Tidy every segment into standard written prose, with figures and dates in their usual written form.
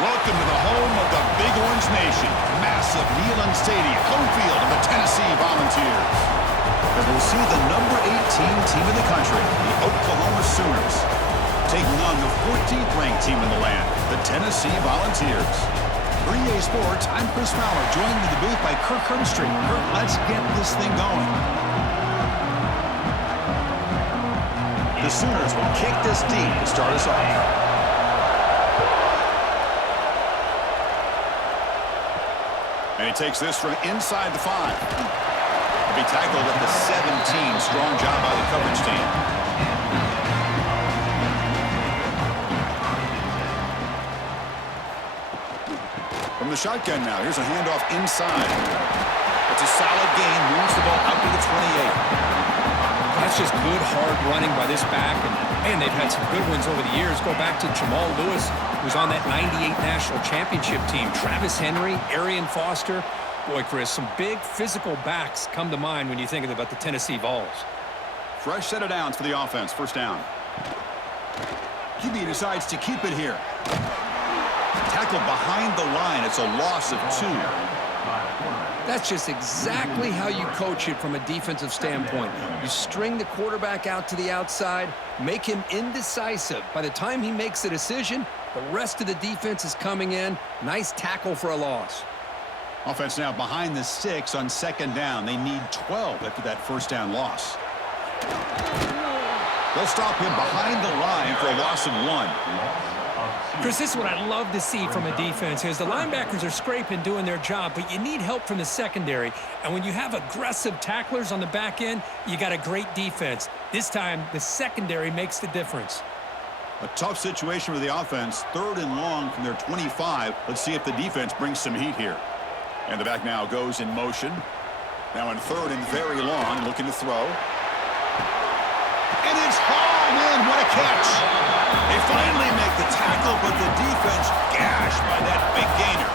Welcome to the home of the Big Orange Nation. Massive Neyland Stadium, home field of the Tennessee Volunteers. And we'll see the number 18 team in the country, the Oklahoma Sooners, taking on the 14th ranked team in the land, the Tennessee Volunteers. For EA Sports, I'm Chris Fowler, joined in the booth by Kirk Herbstreit. Kirk, let's get this thing going. The Sooners will kick this deep to start us off. And he takes this from inside the 5. He'll be tackled at the 17. Strong job by the coverage team. From the shotgun now, here's a handoff inside. It's a solid gain, moves the ball out to the 28. That's just good, hard running by this back. And, man, they've had some good ones over the years. Go back to Jamal Lewis, who's on that 98 National Championship team. Travis Henry, Arian Foster. Boy, Chris, some big physical backs come to mind when you think about the Tennessee Vols. Fresh set of downs for the offense. First down. QB decides to keep it here. Tackled behind the line. It's a loss of 2. That's just exactly how you coach it from a defensive standpoint. You string the quarterback out to the outside, make him indecisive. By the time he makes a decision, the rest of the defense is coming in. Nice tackle for a loss. Offense now behind the 6 on second down. They need 12 after that first down loss. They'll stop him behind the line for a loss of 1. Chris, this is what I love to see from a defense is the linebackers are scraping, doing their job, but you need help from the secondary. And when you have aggressive tacklers on the back end, you got a great defense. This time, the secondary makes the difference. A tough situation for the offense. 3rd and long from their 25. Let's see if the defense brings some heat here. And the back now goes in motion. Now in 3rd and very long, looking to throw. And it's hauled in. What a catch. They finally make the tackle, but the defense gashed by that big gainer.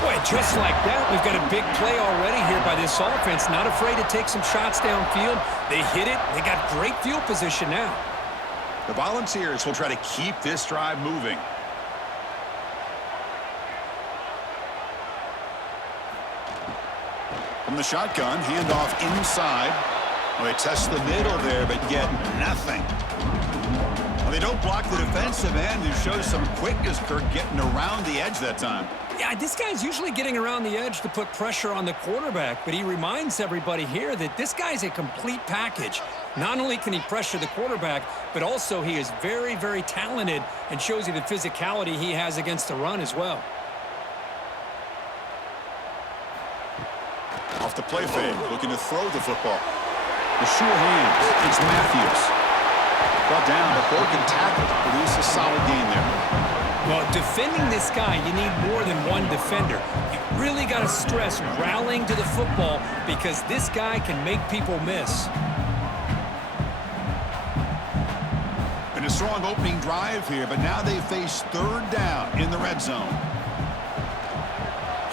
Boy, just like that, we've got a big play already here by this offense. Not afraid to take some shots downfield. They hit it. They got great field position now. The Volunteers will try to keep this drive moving. From the shotgun, handoff inside. Well, they test the middle there, but get nothing. Well, they don't block the defensive end, who shows some quickness, Kirk, getting around the edge that time. Yeah, this guy's usually getting around the edge to put pressure on the quarterback, but he reminds everybody here that this guy's a complete package. Not only can he pressure the quarterback, but also he is very, very talented and shows you the physicality he has against the run as well. Off the play fake, looking to throw the football. The sure hands, it's Matthews. Brought down, but broken tackle to produce a solid gain there. Well, defending this guy, you need more than one defender. You really got to stress rallying to the football because this guy can make people miss. And a strong opening drive here, but now they face 3rd down in the red zone.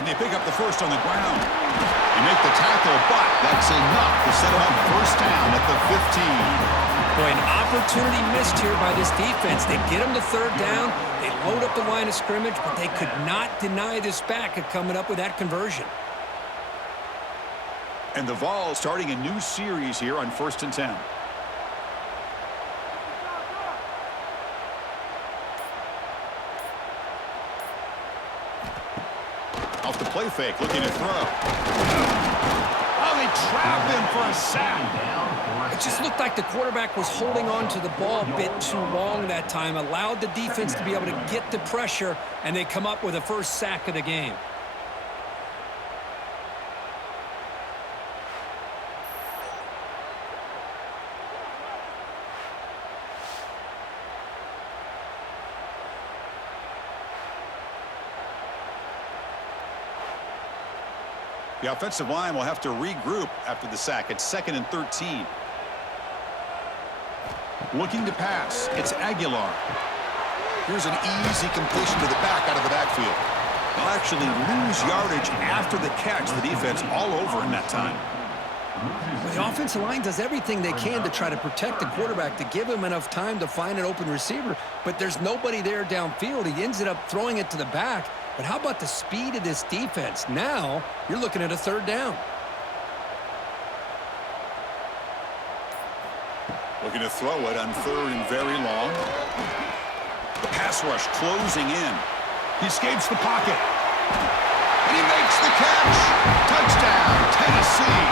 Can they pick up the first on the ground? They make the tackle, but that's enough to set them up first down at the 15. Boy, an opportunity missed here by this defense. They get them to 3rd down. They load up the line of scrimmage, but they could not deny this back of coming up with that conversion. And the Vols starting a new series here on 1st and 10. Off the play fake, looking to throw. Oh, they trap him for a sack. It just looked like the quarterback was holding on to the ball a bit too long that time, allowed the defense to be able to get the pressure, and they come up with the first sack of the game. The offensive line will have to regroup after the sack. It's 2nd and 13. Looking to pass. It's Aguilar. Here's an easy completion to the back out of the backfield. They'll actually lose yardage after the catch. The defense all over in that time. Well, the offensive line does everything they can to try to protect the quarterback, to give him enough time to find an open receiver, but there's nobody there downfield. He ends up throwing it to the back. But how about the speed of this defense? Now you're looking at a third down. Looking to throw it on third and very long. The pass rush closing in. He escapes the pocket. And he makes the catch. Touchdown, Tennessee.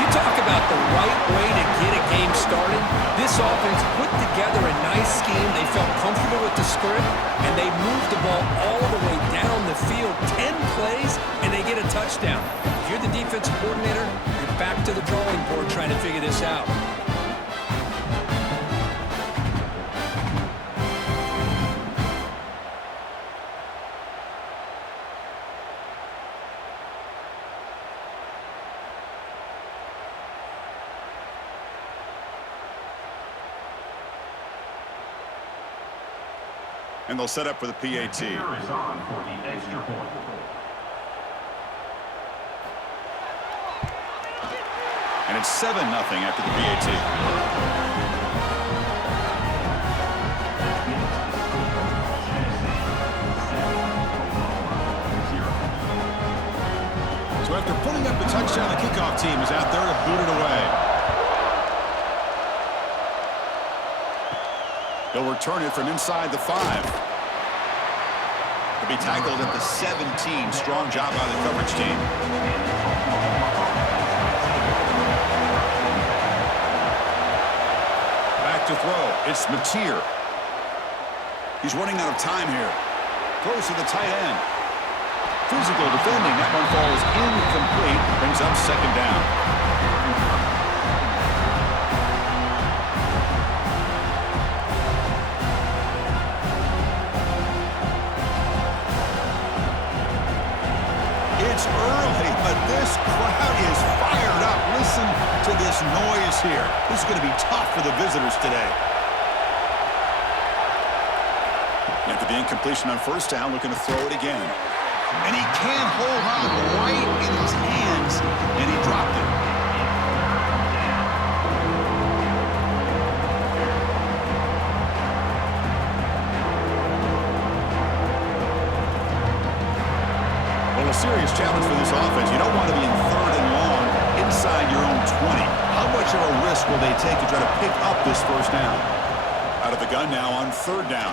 You talk about the right way to get a game started. This offense put together a nice scheme. They felt comfortable with the script, and they moved the ball all the way down the field. 10 plays, and they get a touchdown. If you're the defensive coordinator, you're back to the drawing board trying to figure this out. And they'll set up for the PAT. And it's 7-0 after the PAT. So after putting up the touchdown, the kickoff team is out there to boot it away. They'll return it from inside the 5. He'll be tackled at the 17. Strong job by the coverage team. Back to throw. It's Mateer. He's running out of time here. Throws to the tight end. Physical defending. That one falls incomplete. Brings up second down. It's early, but this crowd is fired up. Listen to this noise here. This is going to be tough for the visitors today. After the incompletion on first down, looking to throw it again. And he can't hold on right in his hands, and he dropped it. A serious challenge for this offense. You don't want to be in third and long inside your own 20. How much of a risk will they take to try to pick up this first down? Out of the gun now on third down.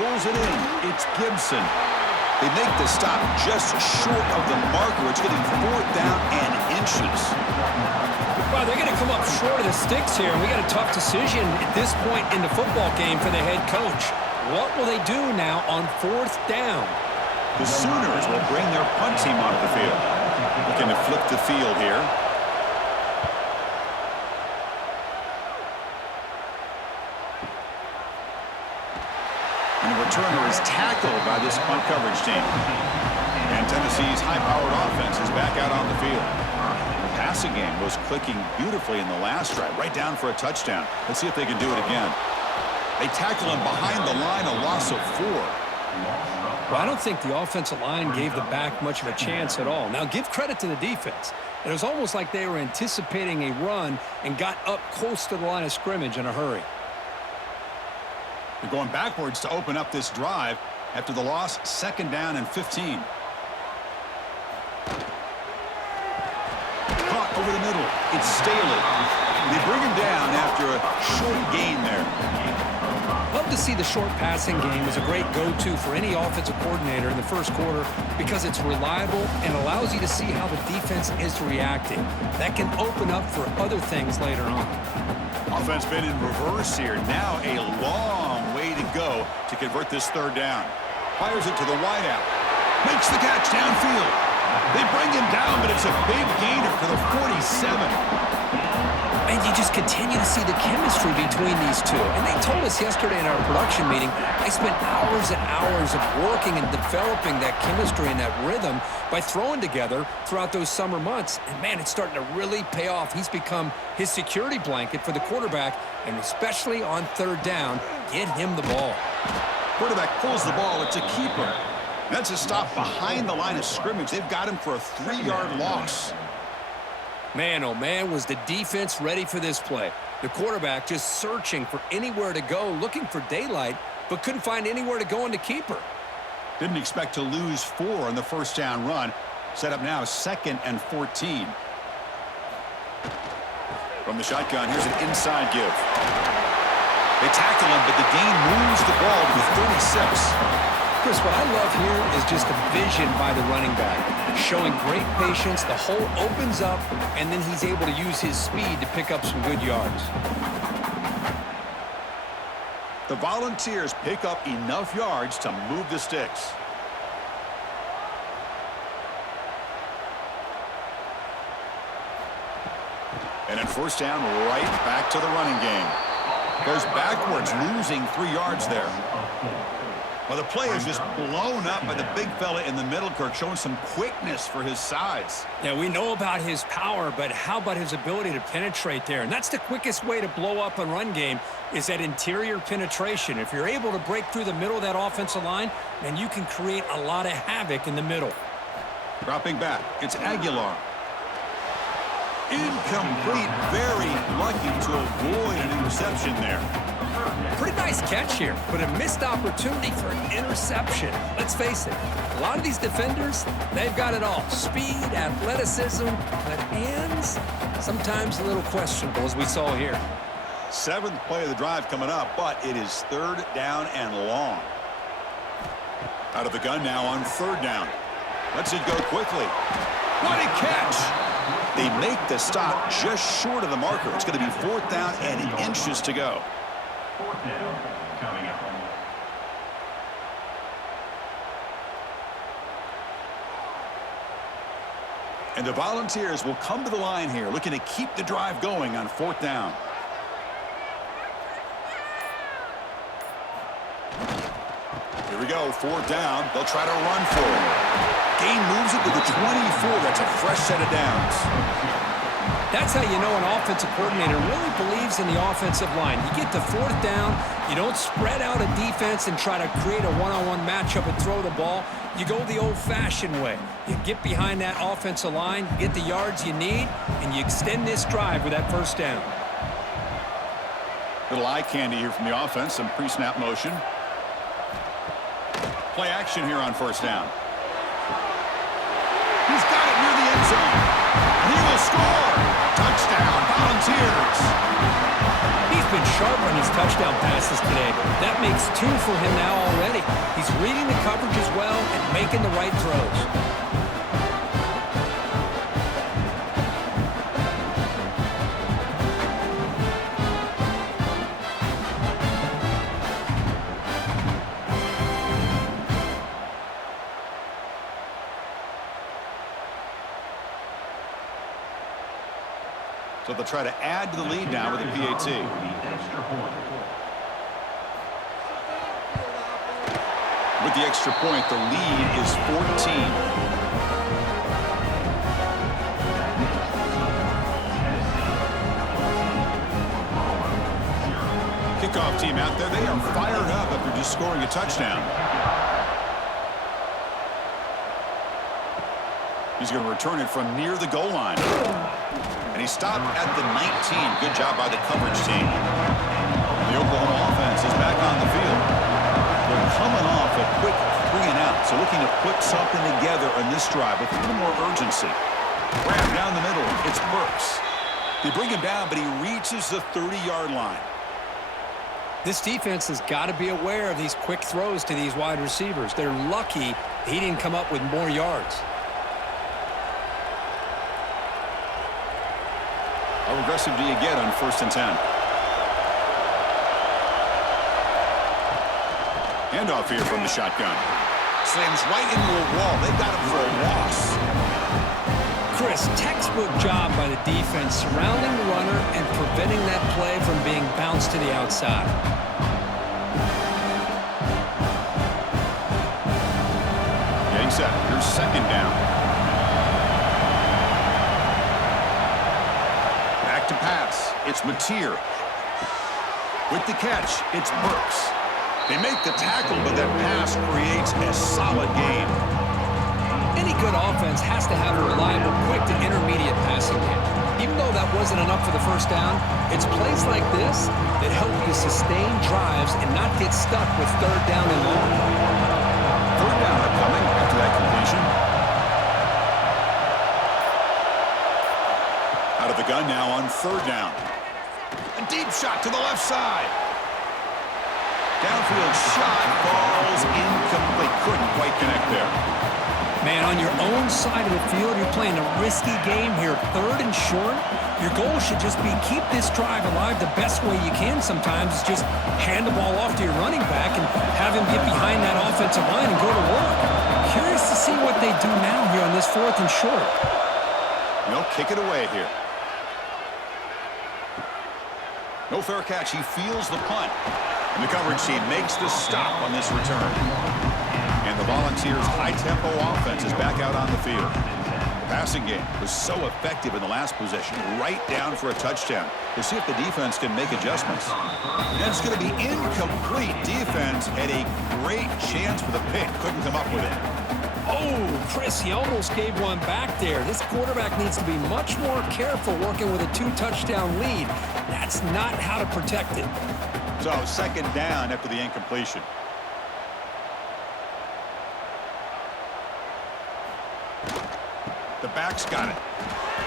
Pulls it in. It's Gibson. They make the stop just short of the marker. It's getting fourth down and inches. Wow, they're going to come up short of the sticks here, and we got a tough decision at this point in the football game for the head coach. What will they do now on fourth down? The Sooners will bring their punt team onto the field. Looking to flip the field here. And the returner is tackled by this punt coverage team. And Tennessee's high-powered offense is back out on the field. The passing game was clicking beautifully in the last drive, right down for a touchdown. Let's see if they can do it again. They tackle him behind the line, a loss of 4. Well, I don't think the offensive line gave the back much of a chance at all. Now, give credit to the defense. It was almost like they were anticipating a run and got up close to the line of scrimmage in a hurry. They're going backwards to open up this drive after the loss, second down and 15. Caught over the middle. It's Staley. They bring him down after a short gain there. Love to see the short passing game as a great go-to for any offensive coordinator in the first quarter because it's reliable and allows you to see how the defense is reacting. That can open up for other things later on. Offense been in reverse here. Now a long way to go to convert this third down. Fires it to the wideout. Makes the catch downfield. They bring him down, but it's a big gainer for the 47. And you just continue to see the chemistry between these two. And they told us yesterday in our production meeting, they spent hours and hours of working and developing that chemistry and that rhythm by throwing together throughout those summer months. And, man, it's starting to really pay off. He's become his security blanket for the quarterback, and especially on third down, get him the ball. Quarterback pulls the ball. It's a keeper. That's a stop behind the line of scrimmage. They've got him for a 3-yard loss. Man, oh man, was the defense ready for this play. The quarterback just searching for anywhere to go, looking for daylight, but couldn't find anywhere to go in the keeper. Didn't expect to lose 4 on the first down run. Set up now 2nd and 14. From the shotgun, here's an inside give. They tackle him, but the gain moves the ball to the 36. Chris, what I love here is just the vision by the running back. Showing great patience, the hole opens up, and then he's able to use his speed to pick up some good yards. The Volunteers pick up enough yards to move the sticks. And at first down, right back to the running game. Goes backwards, losing 3 yards there. Well, the play is just blown up by the big fella in the middle, Kirk, showing some quickness for his size. Yeah, we know about his power, but how about his ability to penetrate there? And that's the quickest way to blow up a run game is that interior penetration. If you're able to break through the middle of that offensive line, then you can create a lot of havoc in the middle. Dropping back, it's Aguilar. Incomplete, very lucky to avoid an interception there. Pretty nice catch here, but a missed opportunity for an interception. Let's face it, a lot of these defenders, they've got it all. Speed, athleticism, but hands, sometimes a little questionable, as we saw here. 7th play of the drive coming up, but it is 3rd down and long. Out of the gun now on 3rd down. Lets it go quickly. What a catch! They make the stop just short of the marker. It's going to be 4th down and inches to go. 4th down coming up. And the Volunteers will come to the line here, looking to keep the drive going on 4th down. Here we go, 4th down. They'll try to run for it. Gain moves it to the 24. That's a fresh set of downs. That's how you know an offensive coordinator really believes in the offensive line. You get to 4th down, you don't spread out a defense and try to create a one-on-one matchup and throw the ball. You go the old-fashioned way. You get behind that offensive line, you get the yards you need, and you extend this drive with that 1st down. Little eye candy here from the offense, some pre-snap motion. Play action here on 1st down. He's got it near the end zone. He will score. Touchdown, Volunteers. He's been sharp on his touchdown passes today. That makes 2 for him now already. He's reading the coverage as well and making the right throws. So they'll try to add to the lead now with a PAT. With the extra point, the lead is 14. Kickoff team out there, they are fired up after just scoring a touchdown. He's going to return it from near the goal line. And he stopped at the 19. Good job by the coverage team. The Oklahoma offense is back on the field. They're coming off a quick 3-and-out, so looking to put something together on this drive with a little more urgency. Grab down the middle. It's Burks. They bring him down, but he reaches the 30-yard line. This defense has got to be aware of these quick throws to these wide receivers. They're lucky he didn't come up with more yards. How aggressive do you get on 1st and 10? Handoff here from the shotgun. Slams right into a wall. They got him for a loss. Chris, textbook job by the defense surrounding the runner and preventing that play from being bounced to the outside. Getting set. Here's 2nd down. To pass, it's Mateer. With the catch, it's Burks. They make the tackle, but that pass creates a solid gain. Any good offense has to have a reliable, quick to intermediate passing game. Even though that wasn't enough for the first down, it's plays like this that help you sustain drives and not get stuck with third down and long. Third down upcoming after that completion. Out of the gun now on third down. A deep shot to the left side. Downfield shot falls incomplete. Couldn't quite connect there. Man, on your own side of the field, you're playing a risky game here. Third and short, your goal should just be keep this drive alive the best way you can sometimes. Is just hand the ball off to your running back and have him get behind that offensive line and go to work. Curious to see what they do now here on this fourth and short. They'll kick it away here. No fair catch. He feels the punt. And the coverage team makes the stop on this return. And the Volunteers' high-tempo offense is back out on the field. The passing game was so effective in the last possession, right down for a touchdown. We'll see if the defense can make adjustments. And it's going to be incomplete. Defense had a great chance for the pick. Couldn't come up with it. Oh, Chris, he almost gave one back there. This quarterback needs to be much more careful working with a 2-touchdown lead. That's not how to protect it. So second down after the incompletion. The back's got it.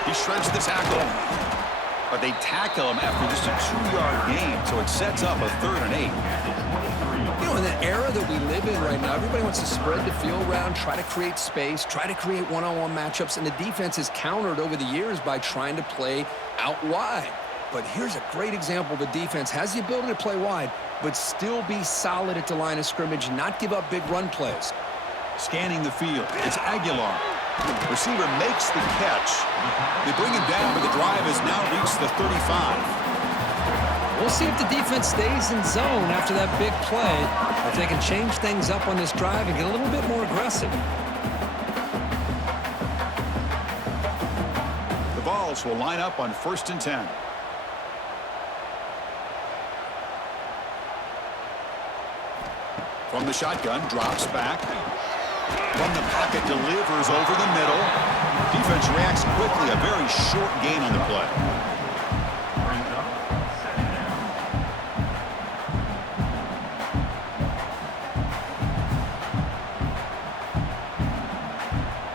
He shreds the tackle. But they tackle him after just a 2-yard gain, so it sets up a 3rd and 8. You know, in the era that we live in right now, everybody wants to spread the field around, try to create space, try to create one-on-one matchups, and the defense has countered over the years by trying to play out wide. But here's a great example. The defense has the ability to play wide, but still be solid at the line of scrimmage, not give up big run plays. Scanning the field. It's Aguilar. Receiver makes the catch. They bring him down, but the drive has now reached the 35. We'll see if the defense stays in zone after that big play, or if they can change things up on this drive and get a little bit more aggressive. The Vols will line up on 1st and 10. From the shotgun, drops back. From the pocket, delivers over the middle. Defense reacts quickly. A very short gain on the play.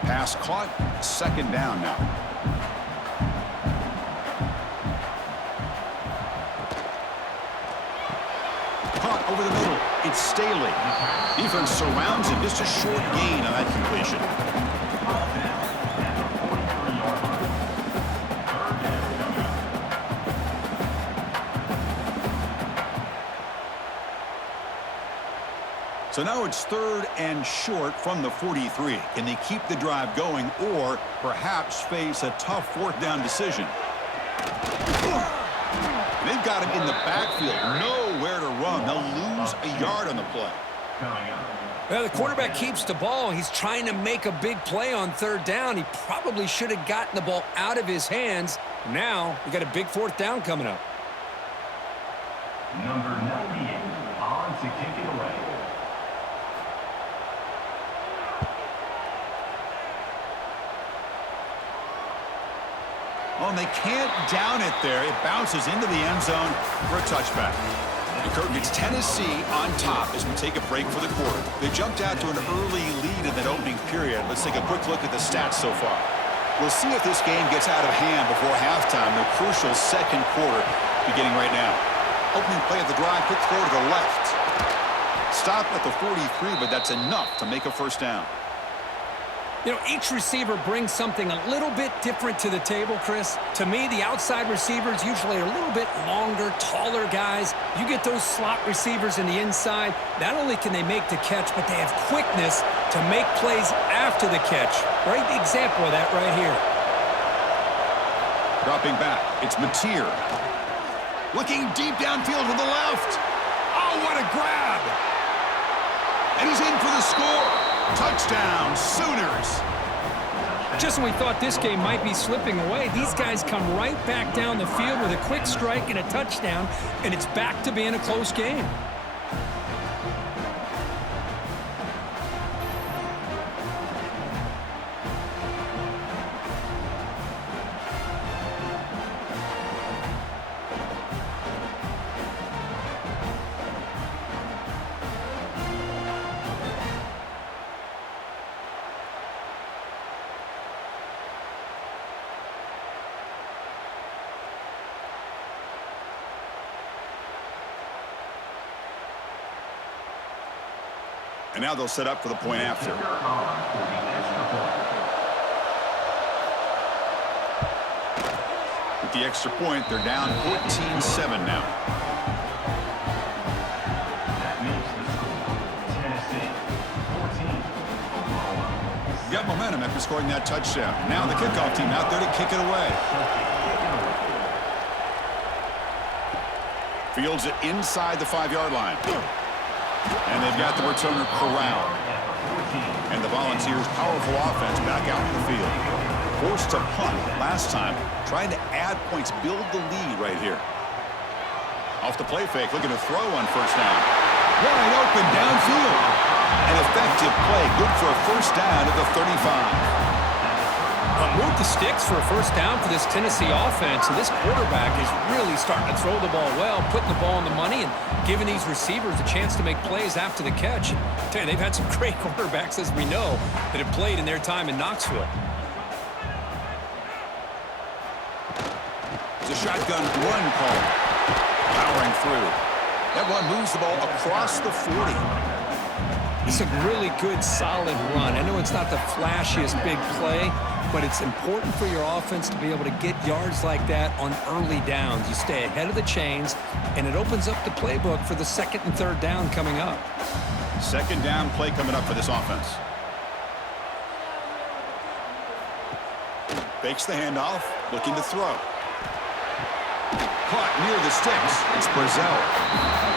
Pass caught. Second down now. Caught over the middle. It's Staley. Defense surrounds him. Just a short gain on that completion. So now it's 3rd and short from the 43. Can they keep the drive going or perhaps face a tough 4th down decision? They've got him in the backfield. Nowhere to run. They'll lose a yard on the play. Well, the quarterback keeps the ball. He's trying to make a big play on 3rd down. He probably should have gotten the ball out of his hands. Now, we got a big 4th down coming up. Number 98 on to kick it away. Oh, and they can't down it there. It bounces into the end zone for a touchback. And Kirk, it's Tennessee on top as we take a break for the quarter. They jumped out to an early lead in that opening period. Let's take a quick look at the stats so far. We'll see if this game gets out of hand before halftime. The crucial second quarter beginning right now. Opening play of the drive, quick throw to the left. Stop at the 43, but that's enough to make a 1st down. You know, each receiver brings something a little bit different to the table, Chris. To me, the outside receivers usually are a little bit longer, taller guys. You get those slot receivers in the inside, not only can they make the catch, but they have quickness to make plays after the catch. Great example of that right here. Dropping back, it's Mateer. Looking deep downfield to the left. Oh, what a grab! And he's in for the score. Touchdown, Sooners. Just when we thought this game might be slipping away, these guys come right back down the field with a quick strike and a touchdown, and it's back to being a close game. And now they'll set up for the point after. With the extra point, they're down 14-7 now. That makes the score Tennessee 14, Oklahoma. Got momentum after scoring that touchdown. Now the kickoff team out there to kick it away. Fields it inside the 5-yard line. And they've got the returner corralled. And the Volunteers' powerful offense back out in the field. Forced to punt last time, trying to add points, build the lead right here. Off the play fake, looking to throw on first down. Wide open downfield. An effective play, good for a first down at the 35. Move the sticks for a first down for this Tennessee offense, and this quarterback is really starting to throw the ball well, putting the ball on the money and giving these receivers a chance to make plays after the catch. And I tell you, they've had some great quarterbacks, as we know, that have played in their time in Knoxville. It's a shotgun run call. Powering through. That one moves the ball across the 40. It's a really good, solid run. I know it's not the flashiest big play, but it's important for your offense to be able to get yards like that on early downs. You stay ahead of the chains, and it opens up the playbook for the second and third down coming up. Second down play coming up for this offense. Fakes the handoff, looking to throw. Caught near the sticks. It's Brazil.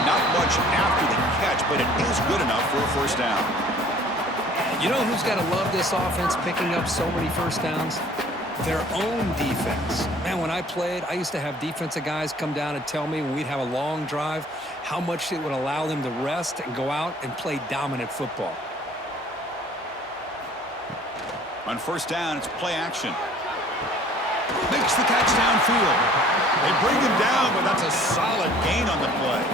Not much after the catch, but it is good enough for a first down. You know who's got to love this offense picking up so many first downs? Their own defense. Man, when I played, I used to have defensive guys come down and tell me when we'd have a long drive how much it would allow them to rest and go out and play dominant football. On first down, it's play action. Makes the catch downfield. They bring him down, but that's a solid gain on the play.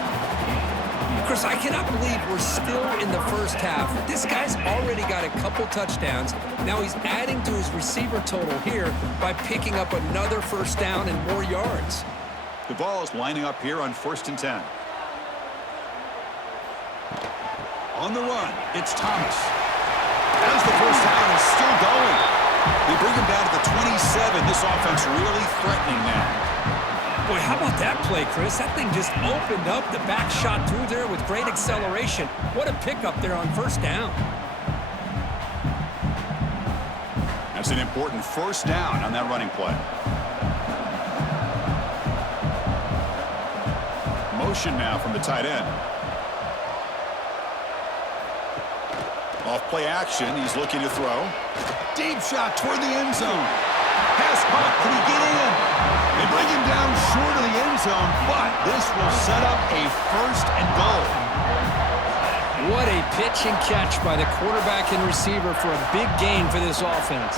Chris, I cannot believe we're still in the first half. This guy's already got a couple touchdowns. Now he's adding to his receiver total here by picking up another first down and more yards. The ball is lining up here on 1st and 10. On the run, it's Thomas. As the first down is still going. They bring him down to the 27. This offense really threatening now. Boy, how about that play, Chris? That thing just opened up. The back shot through there with great acceleration. What a pickup there on first down. That's an important first down on that running play. Motion now from the tight end. Off play action, he's looking to throw. Deep shot toward the end zone. Pass caught, can he get in? They bring him down short of the end zone, but this will set up a 1st and goal. What a pitch and catch by the quarterback and receiver for a big gain for this offense.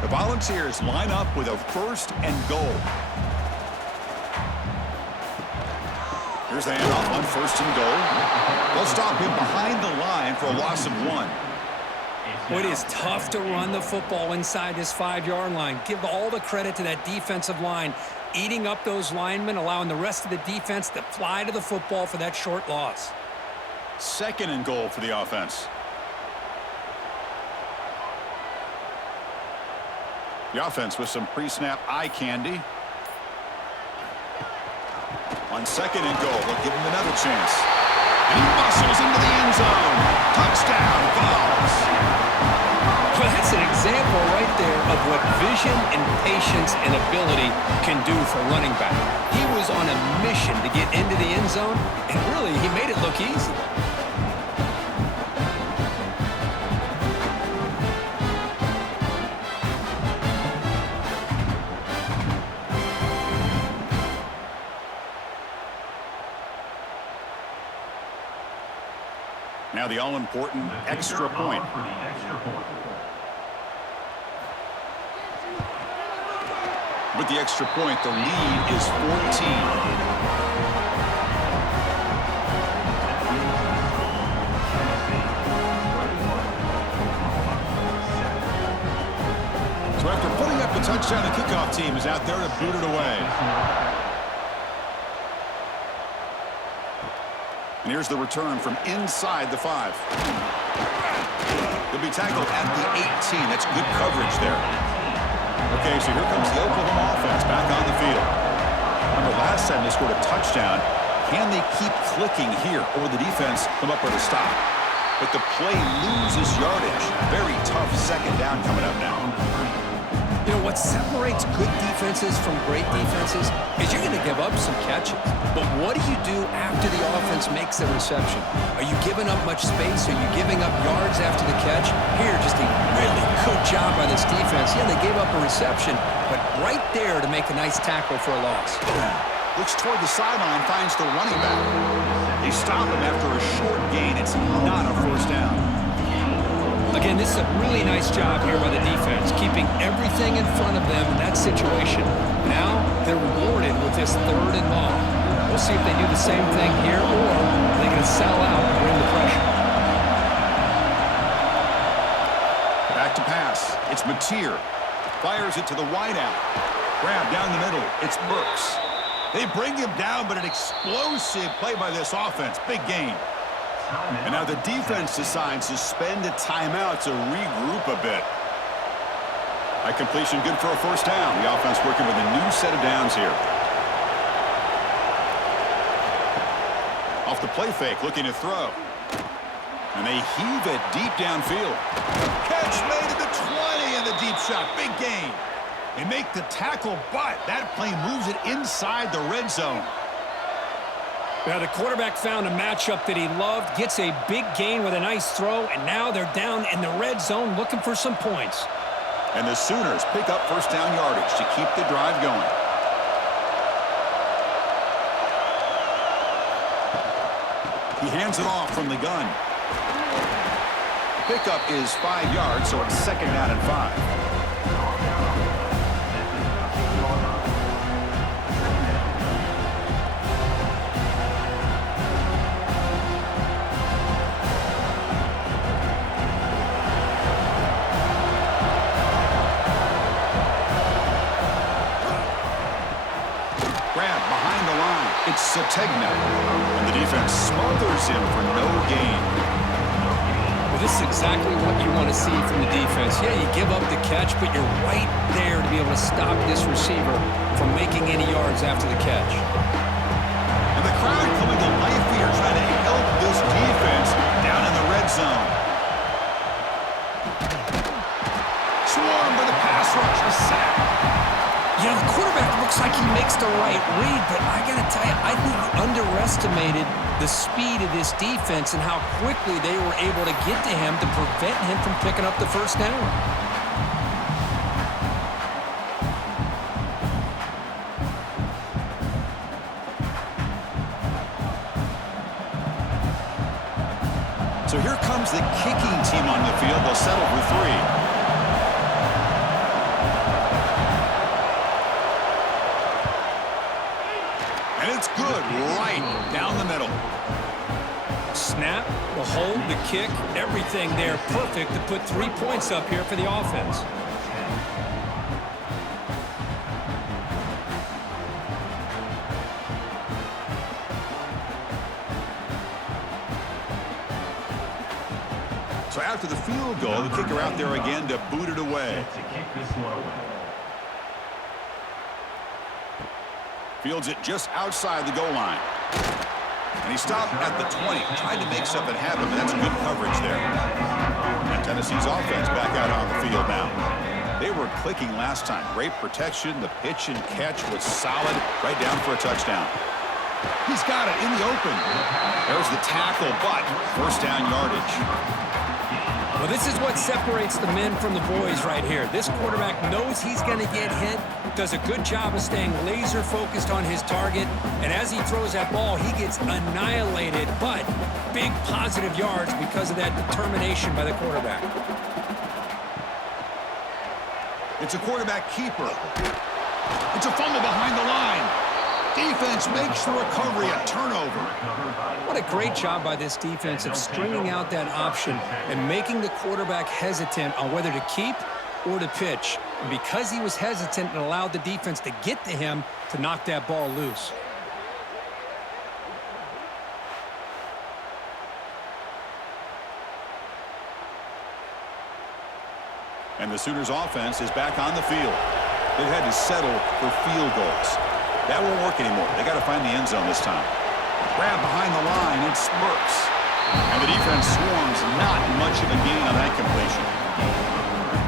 The Volunteers line up with a 1st and goal. Here's the handoff on 1st and goal. They'll stop him behind the line for a loss of 1. It is tough to run the football inside this 5-yard line. Give all the credit to that defensive line, eating up those linemen, allowing the rest of the defense to fly to the football for that short loss. 2nd and goal for the offense. The offense with some pre-snap eye candy. On 2nd and goal, they'll give him another chance. And he muscles into the end zone. Touchdown, Vols. Well, that's an example right there of what vision and patience and ability can do for running back. He was on a mission to get into the end zone, and really, he made it look easy. Now the all-important extra point. With the extra point, the lead is 14. So after putting up the touchdown, the kickoff team is out there to boot it away. And here's the return from inside the 5. He'll be tackled at the 18. That's good coverage there. Okay, so here comes the Oklahoma offense back on the field. Remember, last time they scored a touchdown. Can they keep clicking here, or will the defense come up with a stop? But the play loses yardage. Very tough second down coming up now. You know, what separates good defenses from great defenses is you're going to give up some catches. But what do you do after the offense makes the reception? Are you giving up much space? Are you giving up yards after the catch? Here, just a really good job by this defense. Yeah, they gave up a reception, but right there to make a nice tackle for a loss. Looks toward the sideline, finds the running back. They stop him after a short gain. It's not a first down. Again, this is a really nice job here by the defense, keeping everything in front of them in that situation. Now they're rewarded with this 3rd and long. We'll see if they do the same thing here, or are they going to sell out and bring the pressure. Back to pass. It's Mateer. Fires it to the wideout. Grab down the middle. It's Burks. They bring him down, but an explosive play by this offense. Big gain. And now the defense decides to spend a timeout to regroup a bit. That completion good for a first down. The offense working with a new set of downs here. Off the play fake, looking to throw. And they heave it deep downfield. Catch made at the 20 and the deep shot. Big gain. They make the tackle, but that play moves it inside the red zone. Now, the quarterback found a matchup that he loved, gets a big gain with a nice throw, and now they're down in the red zone looking for some points. And the Sooners pick up first down yardage to keep the drive going. He hands it off from the gun. Pickup is 5 yards, so it's 2nd down and 5. It's Sategna, and the defense smothers him for no gain. Well, this is exactly what you want to see from the defense. Yeah, you give up the catch, but you're right there to be able to stop this receiver from making any yards after the catch. And the crowd coming to life here, trying to help this defense down in the red zone. Swarmed by the pass rush, a sack. You know, the quarterback looks like he makes the right read, but I got to tell you, I think he underestimated the speed of this defense and how quickly they were able to get to him to prevent him from picking up the first down. So here comes the kicking team on the field. They'll settle for 3. It's good right down the middle. Snap, the hold, the kick, everything there perfect to put 3 points up here for the offense. So after the field goal, the kicker out there again to boot it away. To kick this one away. Fields it just outside the goal line. And he stopped at the 20. Tried to make something happen, but that's good coverage there. And Tennessee's offense back out on the field now. They were clicking last time. Great protection. The pitch and catch was solid. Right down for a touchdown. He's got it in the open. There's the tackle, but first down yardage. Well, this is what separates the men from the boys right here. This quarterback knows he's going to get hit, does a good job of staying laser focused on his target, and as he throws that ball, he gets annihilated, but big positive yards because of that determination by the quarterback. It's a quarterback keeper. It's a fumble behind the line. Defense makes the recovery a turnover. What a great job by this defense of stringing out that option and making the quarterback hesitant on whether to keep or to pitch. And because he was hesitant, it allowed the defense to get to him to knock that ball loose. And the Sooners offense is back on the field. They've had to settle for field goals. That won't work anymore. They got to find the end zone this time. Grab behind the line and smirks. And the defense swarms, not much of a gain on that completion.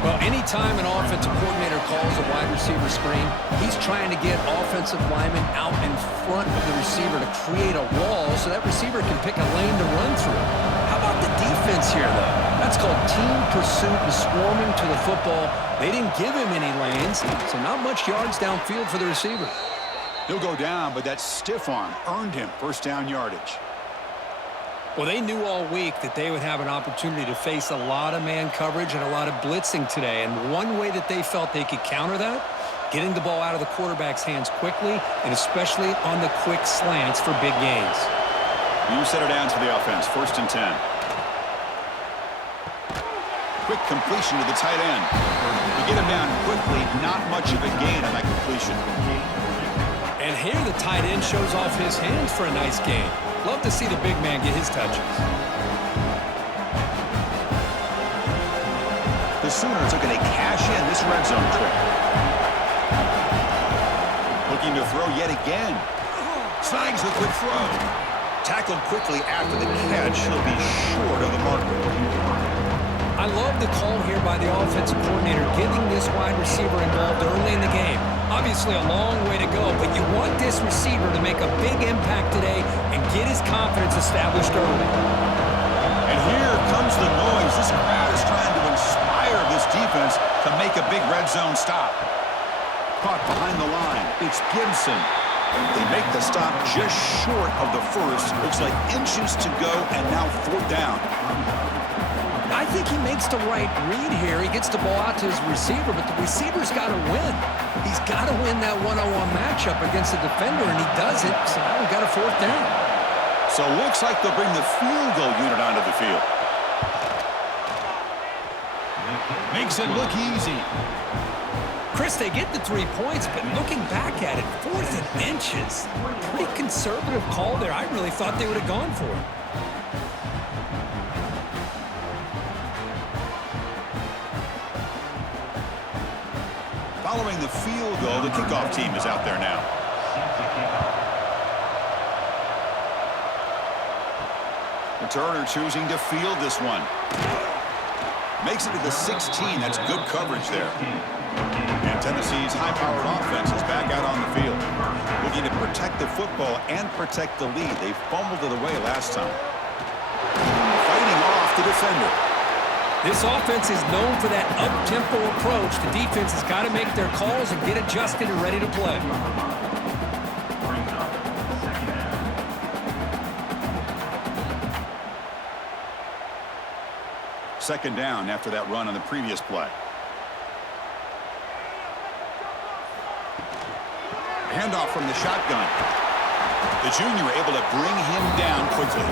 Well, anytime an offensive coordinator calls a wide receiver screen, he's trying to get offensive linemen out in front of the receiver to create a wall so that receiver can pick a lane to run through. How about the defense here, though? That's called team pursuit and swarming to the football. They didn't give him any lanes, so not much yards downfield for the receiver. He'll go down, but that stiff arm earned him first down yardage. Well, they knew all week that they would have an opportunity to face a lot of man coverage and a lot of blitzing today. And one way that they felt they could counter that, getting the ball out of the quarterback's hands quickly, and especially on the quick slants for big gains. You set it down to the offense, 1st and 10. Quick completion to the tight end. To get him down quickly, not much of a gain on that completion. And here the tight end shows off his hands for a nice gain. Love to see the big man get his touches. The Sooners are going to cash in this red zone trip. Looking to throw yet again. Snags the quick throw. Tackled quickly after the catch. He'll be short of the marker. I love the call here by the offensive coordinator, getting this wide receiver involved early in the game. Obviously a long way to go, but you want this receiver to make a big impact today and get his confidence established early. And here comes the noise. This crowd is trying to inspire this defense to make a big red zone stop. Caught behind the line. It's Gibson. They make the stop just short of the first. Looks like inches to go, and now 4th down. I think he makes the right read here. He gets the ball out to his receiver, but the receiver's got to win. He's got to win that one-on-one matchup against the defender, and he does it, so now we've got a 4th down. So looks like they'll bring the field goal unit onto the field. Makes it look easy. Chris, they get the 3 points, but looking back at it, 4th and inches. Pretty conservative call there. I really thought they would have gone for it. Following the field goal, the kickoff team is out there now. Returner choosing to field this one. Makes it to the 16. That's good coverage there. And Tennessee's high-powered offense is back out on the field, looking to protect the football and protect the lead. They fumbled it away last time. Fighting off the defender. This offense is known for that up-tempo approach. The defense has got to make their calls and get adjusted and ready to play. Second down after that run on the previous play. Handoff from the shotgun. The junior able to bring him down quickly.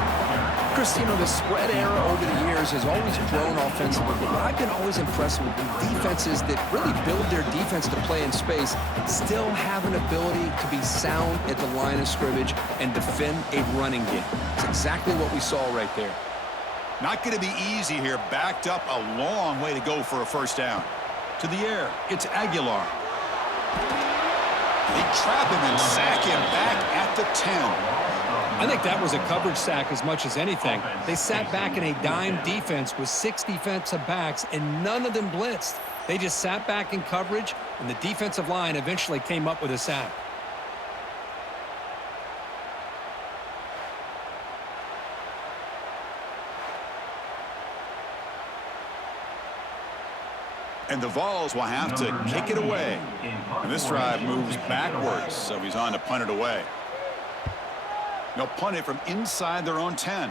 Chris, you know, the spread era over the years has always grown offensively, but what I've been always impressed with defenses that really build their defense to play in space still have an ability to be sound at the line of scrimmage and defend a running game. It's exactly what we saw right there. Not going to be easy here. Backed up a long way to go for a first down. To the air, it's Aguilar. They trap him and sack him back at the 10. I think that was a coverage sack as much as anything. They sat back in a dime defense with 6 defensive backs, and none of them blitzed. They just sat back in coverage, and the defensive line eventually came up with a sack. And the Vols will have to kick it away. And this drive moves backwards, so he's on to punt it away. They'll punt it from inside their own 10.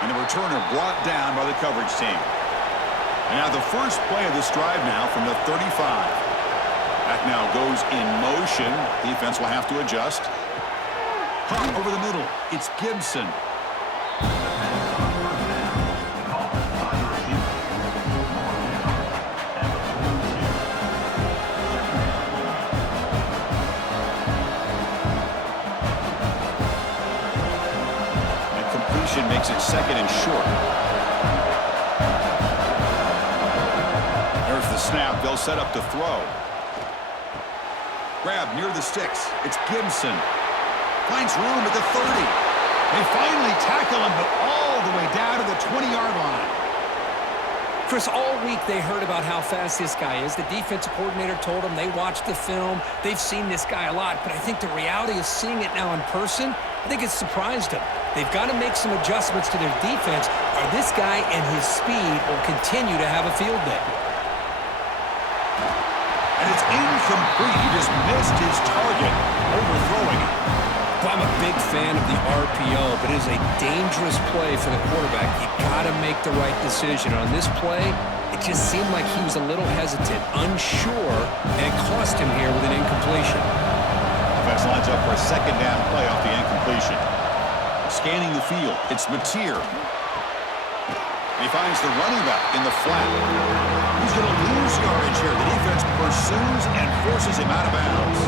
And the returner brought down by the coverage team. And now the first play of this drive now from the 35. Back now goes in motion. Defense will have to adjust. Punt over the middle. It's Gibson. Makes it second and short. snap, they'll set up to throw. Grab near the sticks. It's Gibson. Finds room at the 30. They finally tackle him, but all the way down to the 20-yard line. Chris, all week they heard about how fast this guy is. The defensive coordinator told them they watched the film. They've seen this guy a lot, but I think the reality of seeing it now in person, I think it's surprised them. They've got to make some adjustments to their defense, or this guy and his speed will continue to have a field day. And it's incomplete. He just missed his target, overthrowing it. Well, I'm a big fan of the RPO, but it is a dangerous play for the quarterback. You've got to make the right decision. On this play, it just seemed like he was a little hesitant, unsure, and it cost him here with an incompletion. Offense lines up for a second down play off the incompletion. Scanning the field, it's Mateer. He finds the running back in the flat. He's going to lose yardage here. The defense pursues and forces him out of bounds.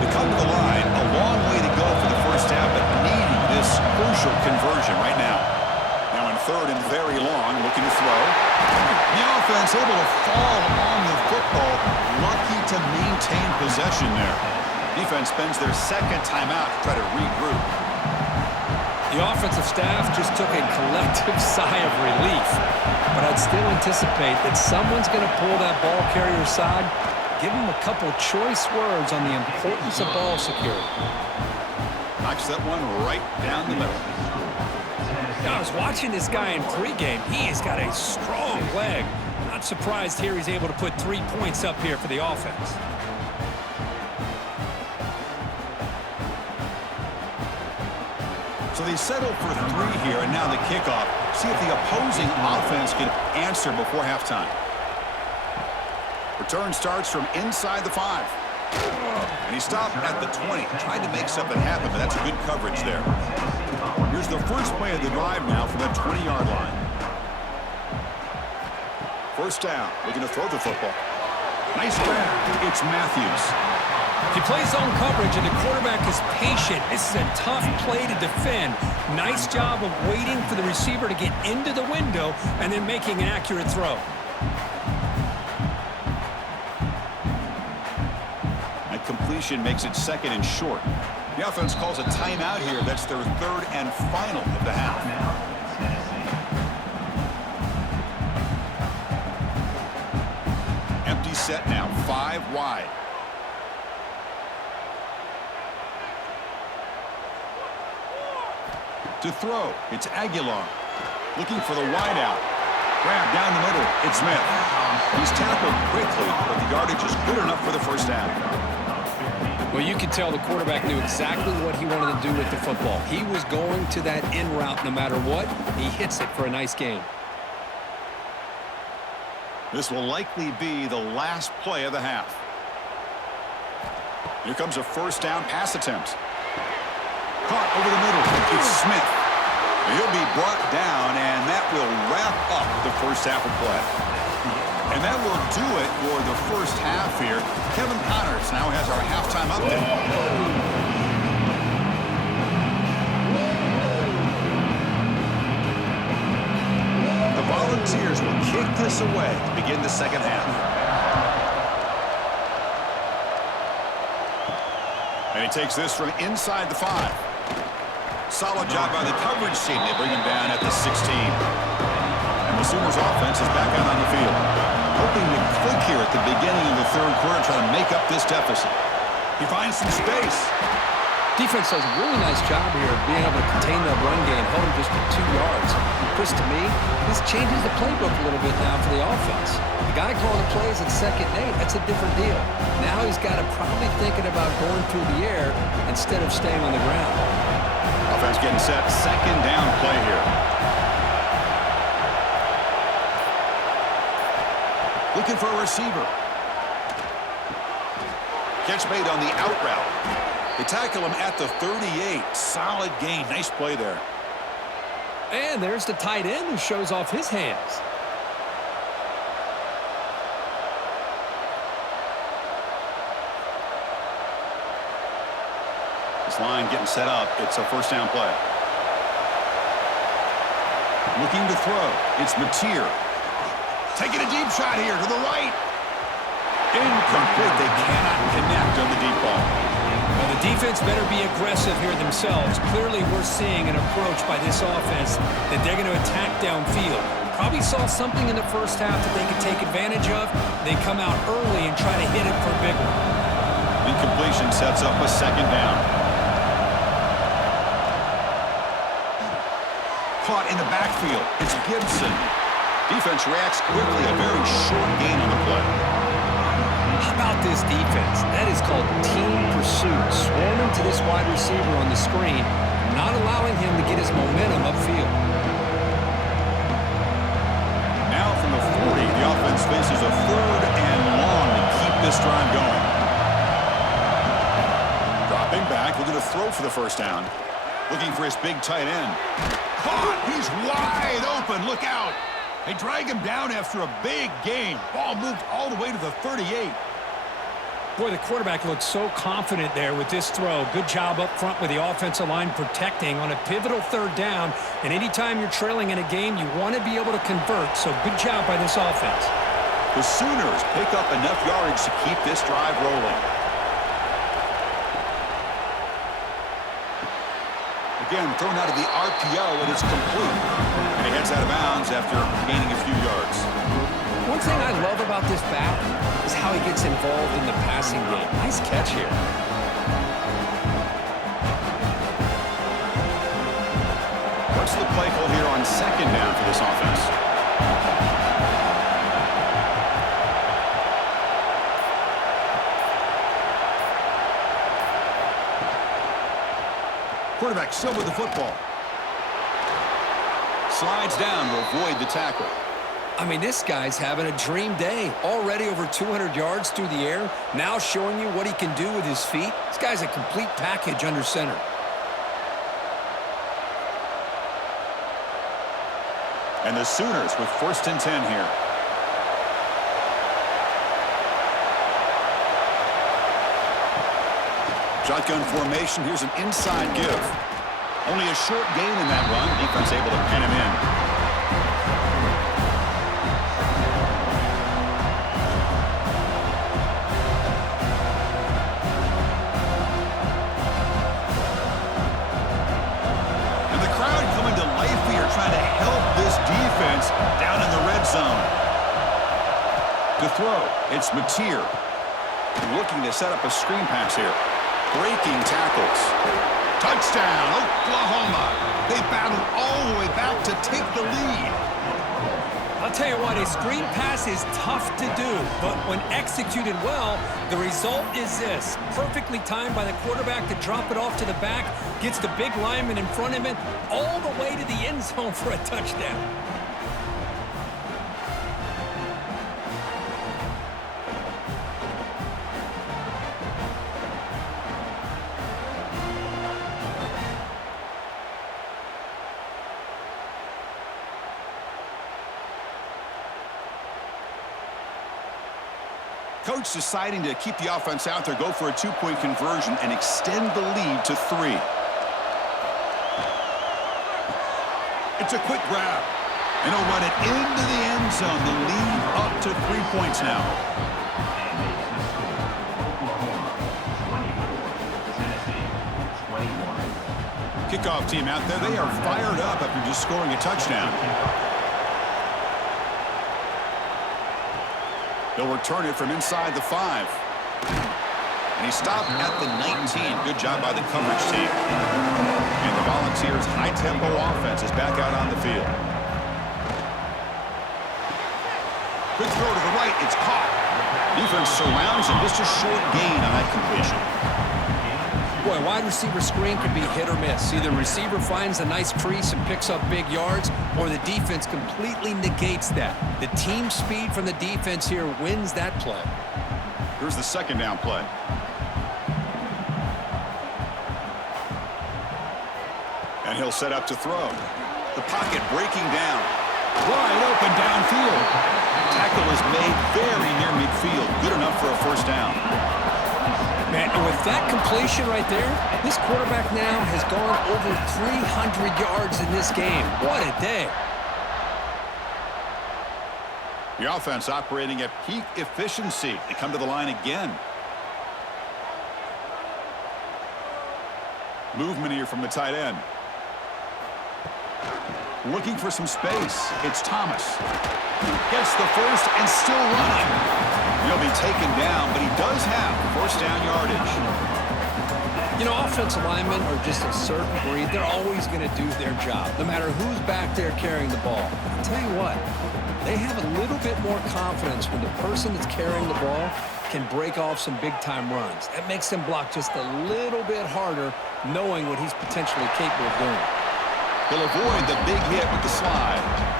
They come to the line. A long way to go for the first half, but needing this crucial conversion right now. Now in third and very long, looking to throw. The offense able to fall on the football. Lucky to maintain possession there. Defense spends their second timeout to try to regroup. The offensive staff just took a collective sigh of relief, but I'd still anticipate that someone's going to pull that ball carrier aside, give him a couple choice words on the importance of ball security. Knocks that one right down the middle. I was watching this guy in pregame. He has got a strong leg. Not surprised here he's able to put 3 points up here for the offense. So they settle for 3 here, and now the kickoff. See if the opposing offense can answer before halftime. Return starts from inside the 5. And he stopped at the 20. Tried to make something happen, but that's good coverage there. Here's the first play of the drive now from the 20-yard line. First down, looking to throw the football. Nice grab. It's Matthews. He plays zone coverage, and the quarterback is patient. This is a tough play to defend. Nice job of waiting for the receiver to get into the window and then making an accurate throw. That completion makes it second and short. The offense calls a timeout here. That's their third and final of the half. Empty set now, 5 wide. To throw, it's Aguilar. Looking for the wideout. Grab down the middle, it's Smith. He's tackled quickly, but the yardage is good enough for the first down. Well, you can tell the quarterback knew exactly what he wanted to do with the football. He was going to that in route no matter what. He hits it for a nice gain. This will likely be the last play of the half. Here comes a first down pass attempt. Caught over the middle. It's Smith. He'll be brought down, and that will wrap up the first half of play. And that will do it for the first half here. Kevin Connors now has our halftime update. The Volunteers will kick this away to begin the second half. And he takes this from inside the 5. Solid job by the coverage team. They bring him down at the 16. And the Sooners offense is back out on the field. Hoping to click here at the beginning of the third quarter, trying to make up this deficit. He finds some space. Defense does a really nice job here of being able to contain that run game, hold him just to 2 yards. Chris, to me, this changes the playbook a little bit now for the offense. The guy calling the plays at 2nd and 8, that's a different deal. Now he's got to probably thinking about going through the air instead of staying on the ground. Offense getting set. Second down play here. Looking for a receiver. Catch made on the out route. They tackle him at the 38. Solid gain. Nice play there. And there's the tight end who shows off his hands. This line getting set up. It's a first down play. Looking to throw. It's Mateer. Taking a deep shot here to the right. Incomplete. They cannot connect on the deep ball. Well, the defense better be aggressive here themselves. Clearly, we're seeing an approach by this offense that they're going to attack downfield. Probably saw something in the first half that they could take advantage of. They come out early and try to hit it for a big one. Incompletion sets up a second down. Caught in the backfield. It's Gibson. Defense reacts quickly. A very short gain on the play. How about this defense? That is called team pursuit. Swarming to this wide receiver on the screen, not allowing him to get his momentum upfield. Now from the 40, the offense faces a third and long to keep this drive going. Dropping back, looking to throw for the first down. Looking for his big tight end. Caught! He's wide open. Look out! They drag him down after a big gain. Ball moved all the way to the 38. Boy, the quarterback looked so confident there with this throw. Good job up front with the offensive line protecting on a pivotal third down. And anytime you're trailing in a game, you want to be able to convert. So good job by this offense. The Sooners pick up enough yardage to keep this drive rolling. Again, thrown out of the RPO, and it's complete. And he heads out of bounds after gaining a few yards. One thing I love about this back is how he gets involved in the passing game. Nice catch here. What's the play call here on second down for this offense? Quarterback still with the football. Slides down to avoid the tackle. I mean, this guy's having a dream day. Already over 200 yards through the air. Now showing you what he can do with his feet. This guy's a complete package under center. And the Sooners with 1st and 10 here. Shotgun formation. Here's an inside give. Only a short gain in that run. Defense able to pin him in. And the crowd coming to life here, trying to help this defense down in the red zone. To throw, it's Mateer. Looking to set up a screen pass here. Breaking tackles. Touchdown, Oklahoma. They battled all the way back to take the lead. I'll tell you what, a screen pass is tough to do, but when executed well, the result is this. Perfectly timed by the quarterback to drop it off to the back, gets the big lineman in front of him, all the way to the end zone for a touchdown. Coach deciding to keep the offense out there, go for a two-point conversion, and extend the lead to 3. It's a quick grab. And he'll run it into the end zone. The lead up to 3 points now. Kickoff team out there. They are fired up after just scoring a touchdown. They'll return it from inside the 5. And he stopped at the 19. Good job by the coverage team. And the Volunteers' high-tempo offense is back out on the field. Good throw to the right. It's caught. Defense surrounds him. Just a short gain on that completion. Boy, wide receiver screen can be hit or miss. Either receiver finds a nice crease and picks up big yards, or the defense completely negates that. The team speed from the defense here wins that play. Here's the second down play. And he'll set up to throw. The pocket breaking down. Wide open downfield. Tackle is made very near midfield. Good enough for a first down. Man, and with that completion right there, this quarterback now has gone over 300 yards in this game. What a day. The offense operating at peak efficiency. They come to the line again. Movement here from the tight end. Looking for some space. It's Thomas. Gets the first and still running. He'll be taken down, but he does have first down yardage. You know, offensive linemen are just a certain breed. They're always going to do their job, no matter who's back there carrying the ball. I'll tell you what, they have a little bit more confidence when the person that's carrying the ball can break off some big-time runs. That makes them block just a little bit harder, knowing what he's potentially capable of doing. He'll avoid the big hit with the slide.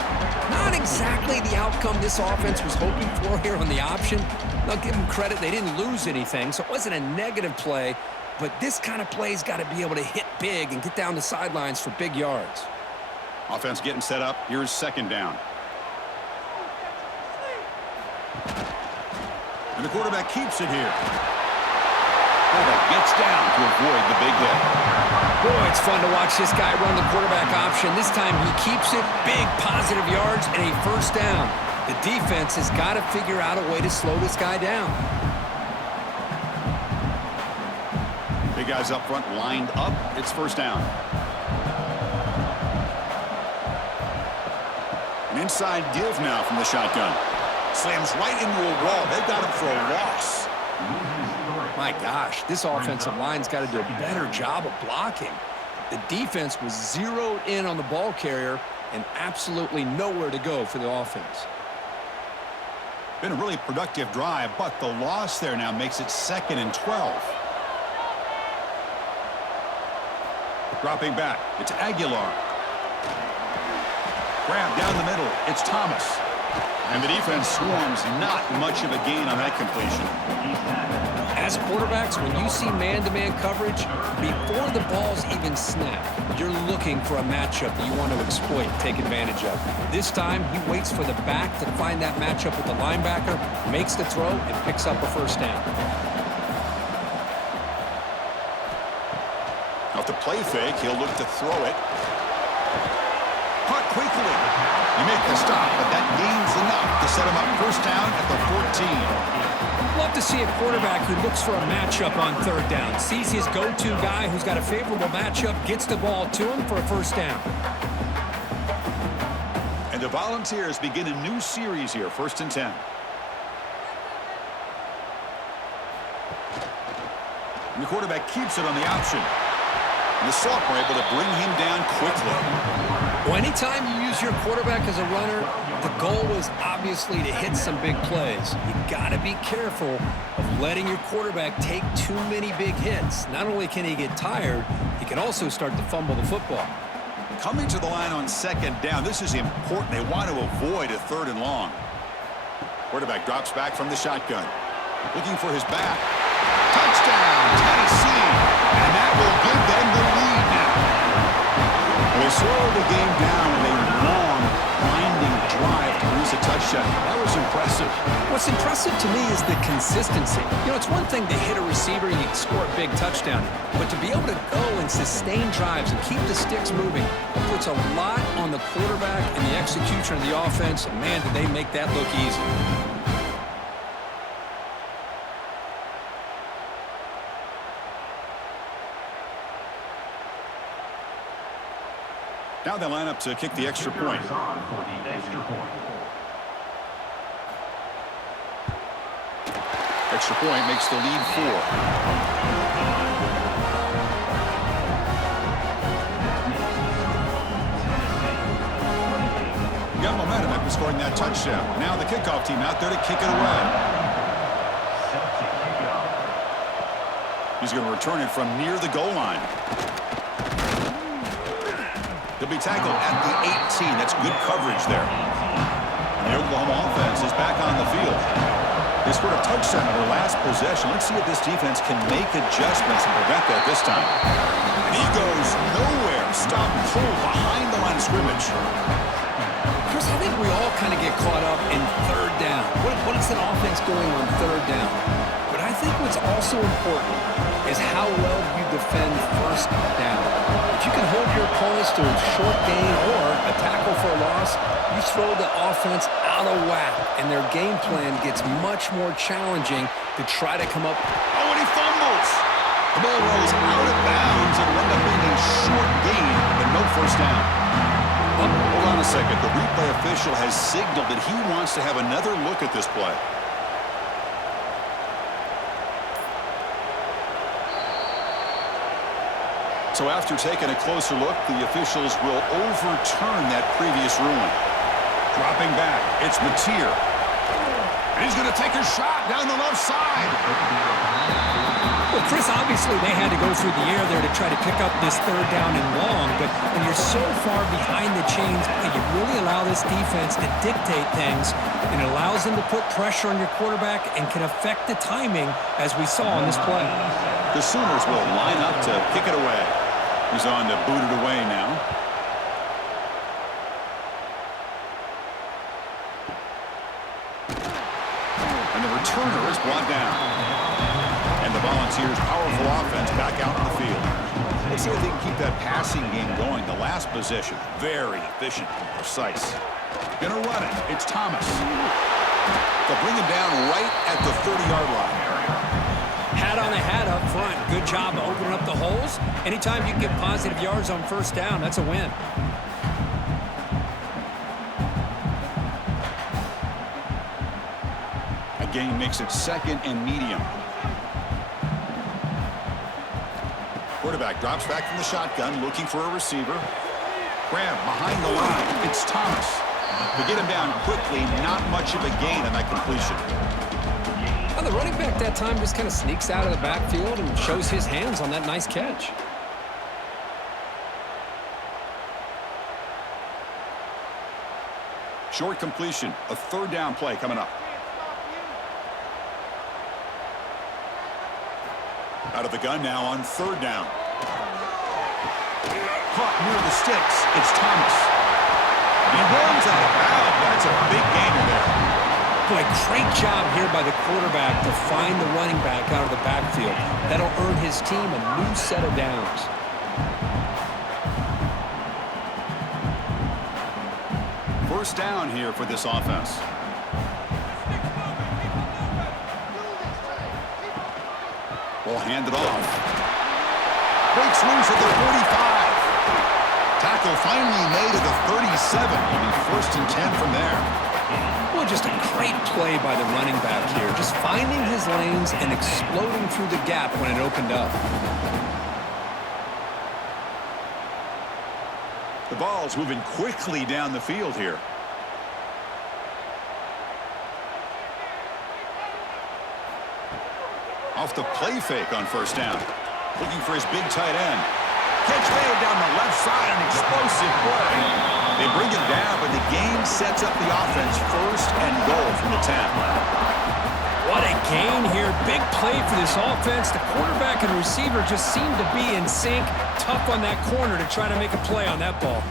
Not exactly the outcome this offense was hoping for here on the option. I'll give them credit. They didn't lose anything, so it wasn't a negative play. But this kind of play's got to be able to hit big and get down the sidelines for big yards. Offense getting set up. Here's second down. And the quarterback keeps it here. Quarterback gets down to avoid the big hit. Boy, it's fun to watch this guy run the quarterback option. This time he keeps it, big positive yards, and a first down. The defense has got to figure out a way to slow this guy down. Big guys up front lined up. It's first down. An inside give now from the shotgun. Slams right into a wall. They've got him for a loss. My gosh, this offensive line's got to do a better job of blocking. The defense was zeroed in on the ball carrier and absolutely nowhere to go for the offense. Been a really productive drive, but the loss there now makes it 2nd and 12. Dropping back, it's Aguilar. Grab down the middle, it's Thomas. And the defense swarms, not much of a gain on that completion. As quarterbacks, when you see man-to-man coverage, before the ball's even snapped, you're looking for a matchup that you want to exploit, take advantage of. This time, he waits for the back to find that matchup with the linebacker, makes the throw, and picks up a first down. Off the play fake, he'll look to throw it. Caught quickly. You make the stop, but that gains enough to set him up first down at the 14. Love to see a quarterback who looks for a matchup on third down. Sees his go-to guy who's got a favorable matchup, gets the ball to him for a first down. And the Volunteers begin a new series here, 1st and 10. And the quarterback keeps it on the option. And the sophomore able to bring him down quickly. Well, anytime you use your quarterback as a runner, the goal is obviously to hit some big plays. You got to be careful of letting your quarterback take too many big hits. Not only can he get tired, he can also start to fumble the football. Coming to the line on 2nd down, this is important. They want to avoid a 3rd and long. Quarterback drops back from the shotgun. Looking for his back. Touchdown, Tennessee. And that will give them the lead now. They slow the game down in a long, winding drive to lose a touchdown. That was impressive. What's impressive to me is the consistency. You know, it's one thing to hit a receiver and you can score a big touchdown, but to be able to go and sustain drives and keep the sticks moving, it puts a lot on the quarterback and the execution of the offense. And man, did they make that look easy. Now they line up to kick the extra point. Extra point makes the lead 4. Got momentum after scoring that touchdown. Now the kickoff team out there to kick it away. He's going to return it from near the goal line. He'll be tackled at the 18. That's good coverage there. And the Oklahoma offense is back on the field. They scored a touchdown on their last possession. Let's see if this defense can make adjustments and prevent that this time. And he goes nowhere. Stop pull behind the line of scrimmage. Chris, I think we all kind of get caught up in 3rd down. What is an offense going on 3rd down? But I think what's also important is how well you defend first down. If you can hold your opponents to a short gain or a tackle for a loss, you throw the offense out of whack, and their game plan gets much more challenging to try to come up. Oh, and he fumbles. The ball rolls out of bounds and will end up being a short gain, but no first down. Hold on a second. The replay official has signaled that he wants to have another look at this play. So after taking a closer look, the officials will overturn that previous ruling. Dropping back, it's Mateer. And he's going to take a shot down the left side. Well, Chris, obviously they had to go through the air there to try to pick up this third down and long, but when you're so far behind the chains, you really allow this defense to dictate things, and it allows them to put pressure on your quarterback and can affect the timing, as we saw on this play. The Sooners will line up to kick it away. He's on to boot it away now. And the returner is brought down. And the Volunteers' powerful offense back out in the field. Let's see if they can keep that passing game going. The last possession, very efficient and precise. Gonna run it. It's Thomas. They'll bring him down right at the 30-yard line. Hat on a hat up front. Good job of opening up the holes. Anytime you can get positive yards on first down, that's a win. A gain makes it second and medium. Quarterback drops back from the shotgun, looking for a receiver. Grab behind the line. It's Thomas. To get him down quickly, not much of a gain on that completion. Well, the running back that time just kind of sneaks out of the backfield and shows his hands on that nice catch. Short completion, a third down play coming up. Out of the gun now on third down. Caught near the sticks. It's Thomas. He runs out of bounds. That's a big gainer there. Boy, great job here by the quarterback to find the running back out of the backfield. That'll earn his team a new set of downs. First down here for this offense. Will hand it off. Breaks loose at the 45. Tackle finally made at the 37. It'll be first and 10 from there. Well, just a great play by the running back here. Just finding his lanes and exploding through the gap when it opened up. The ball's moving quickly down the field here. Off the play fake on first down. Looking for his big tight end. Catch made down the left side, an explosive play. They bring him down, but the game sets up the offense first and goal from the 10. What a gain here. Big play for this offense. The quarterback and receiver just seem to be in sync. Tough on that corner to try to make a play on that ball.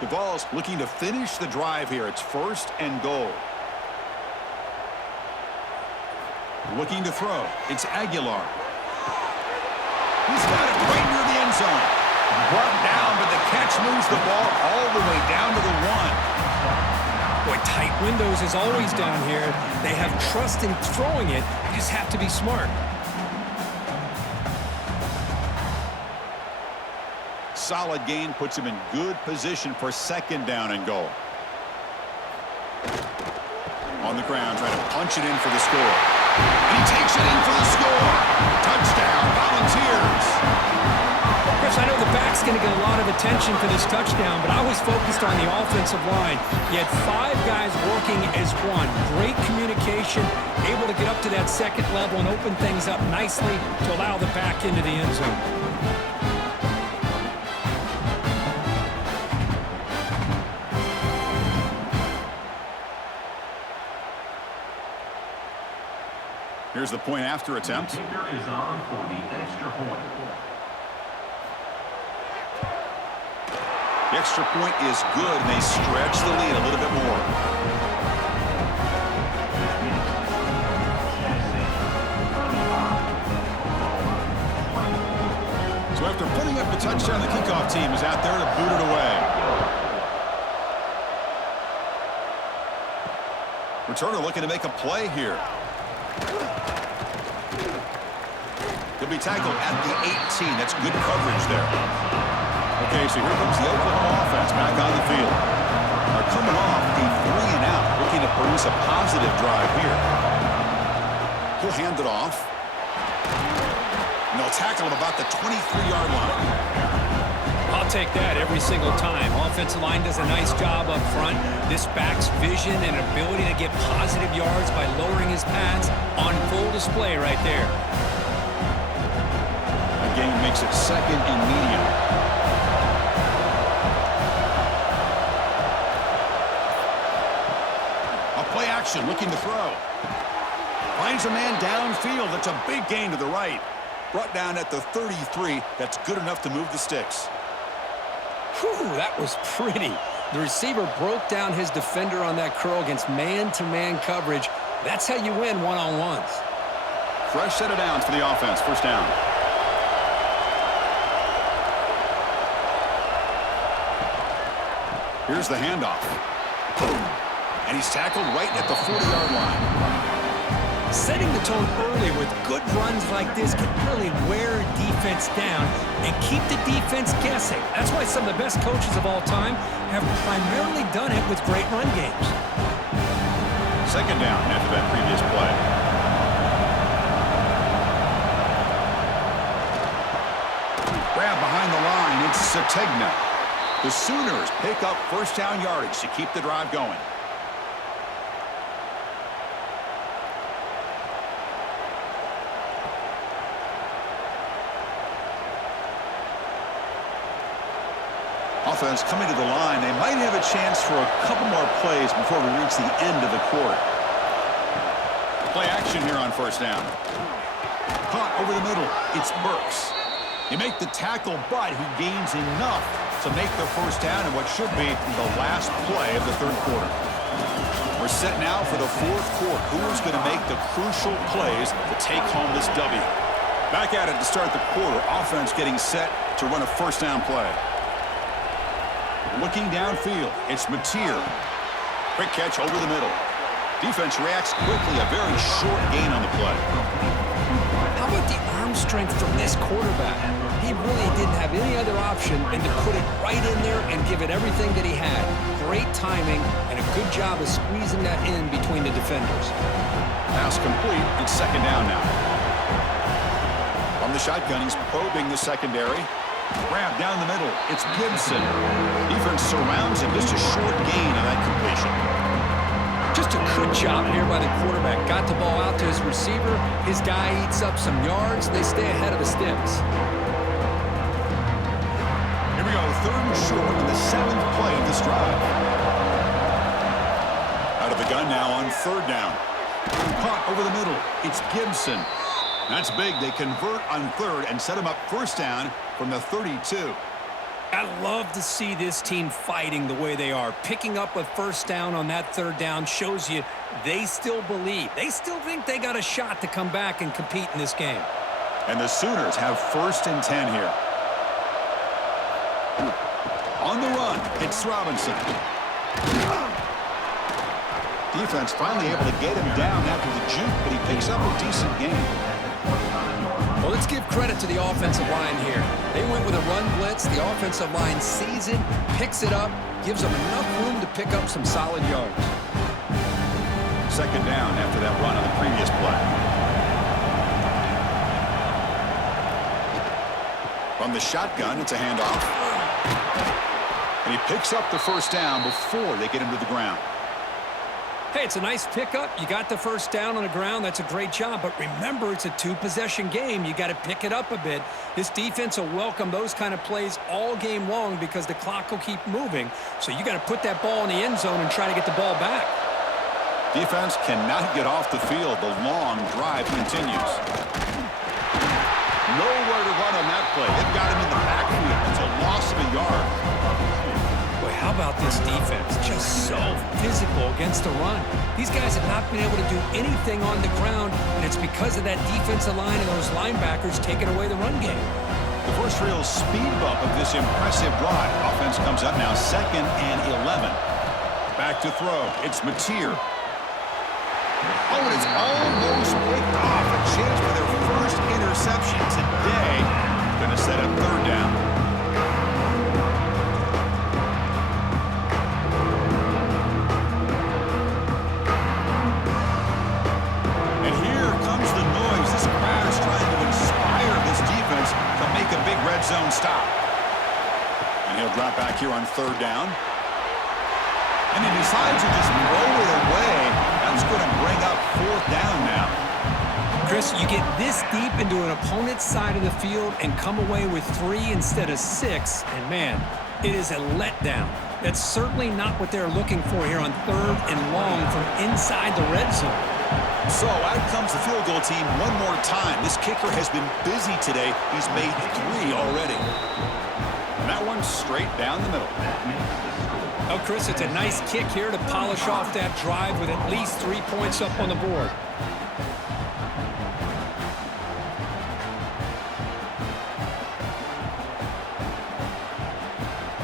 The ball's looking to finish the drive here. It's first and goal. Looking to throw. It's Aguilar. He's got it right near the end zone. Brought down, but the catch moves the ball all the way down to the 1. Boy, tight windows is always down here. They have trust in throwing it. You just have to be smart. Solid gain puts him in good position for second down and goal. On the ground, trying to punch it in for the score. And he takes it in for the score. Touchdown, Volunteers. Chris, I know the back's going to get a lot of attention for this touchdown, but I was focused on the offensive line. You had 5 guys working as one. Great communication, able to get up to that second level and open things up nicely to allow the back into the end zone. Here's the point after attempt. Kicker is on for the extra point. The extra point is good, and they stretch the lead a little bit more. touchdown. The kickoff team is out there to boot it away. Returner looking to make a play here. He'll be tackled at the 18. That's good coverage there. Okay, so here comes the Oklahoma offense back on the field. They're coming off a 3-and-out, looking to produce a positive drive here. He'll hand it off. And they'll tackle him about the 23-yard line. I'll take that every single time. Offensive line does a nice job up front. This back's vision and ability to get positive yards by lowering his pads on full display right there. The game makes it 2nd and medium. A play action, looking to throw. Finds a man downfield. That's a big gain to the right. Brought down at the 33. That's good enough to move the sticks. Whew, that was pretty. The receiver broke down his defender on that curl against man-to-man coverage. That's how you win one-on-ones. Fresh set of downs for the offense. First down. Here's the handoff. And he's tackled right at the 40-yard line. Setting the tone early with good runs like this can really wear a defense down and keep the defense guessing. That's why some of the best coaches of all time have primarily done it with great run games. 2nd down after that previous play. Grab behind the line. It's Sategna. The Sooners pick up first down yardage to keep the drive going. Offense coming to the line. They might have a chance for a couple more plays before we reach the end of the quarter. Play action here on first down. Caught over the middle. It's Burks. You make the tackle, but he gains enough to make the first down in what should be the last play of the 3rd quarter. We're set now for the 4th quarter. Who's going to make the crucial plays to take home this W? Back at it to start the quarter. Offense getting set to run a first down play. Looking downfield, it's Mateer. Quick catch over the middle. Defense reacts quickly, a very short gain on the play. How about the arm strength from this quarterback? He really didn't have any other option than to put it right in there and give it everything that he had. Great timing and a good job of squeezing that in between the defenders. Pass complete. It's 2nd down now. From the shotgun, he's probing the secondary. Grab down the middle. It's Gibson. Defense surrounds him. Just a short gain on that completion. Just a good job here by the quarterback. Got the ball out to his receiver. His guy eats up some yards. They stay ahead of the sticks. Here we go. 3rd and short in the 7th play of this drive. Out of the gun now on 3rd down. Caught over the middle. It's Gibson. That's big. They convert on 3rd and set him up first down from the 32. I love to see this team fighting the way they are. Picking up a first down on that 3rd down shows you they still believe. They still think they got a shot to come back and compete in this game. And the Sooners have 1st and 10 here. On the run, it's Robinson. Defense finally able to get him down after the juke, but he picks up a decent gain. Well, let's give credit to the offensive line here. They went with a run blitz. The offensive line sees it, picks it up, gives them enough room to pick up some solid yards. 2nd down after that run on the previous play. From the shotgun, it's a handoff. And he picks up the first down before they get him to the ground. Hey, it's a nice pickup. You got the first down on the ground. That's a great job. But remember, it's a 2-possession game. You got to pick it up a bit. This defense will welcome those kind of plays all game long because the clock will keep moving. So you got to put that ball in the end zone and try to get the ball back. Defense cannot get off the field. The long drive continues. Nowhere to run on that play. They've got him in the backfield. It's a loss of a yard. Boy, how about this defense? Just so physical against the run. These guys have not been able to do anything on the ground, and it's because of that defensive line and those linebackers taking away the run game. The first real speed bump of this impressive drive. Offense comes up now 2nd and 11. Back to throw. It's Mateer. Oh, and it's almost picked off. A chance for their first interception today. Going to set up 3rd down. And here comes the noise. This crowd is trying to inspire this defense to make a big red zone stop. And he'll drop back here on 3rd down. And he decides to just throw it away. That's going to bring up 4th down now. Chris, you get this deep into an opponent's side of the field and come away with 3 instead of 6, and man, it is a letdown. That's certainly not what they're looking for here on 3rd and long from inside the red zone. So out comes the field goal team one more time. This kicker has been busy today. He's made 3 already. And that one's straight down the middle. Oh, Chris, it's a nice kick here to polish off that drive with at least 3 points up on the board.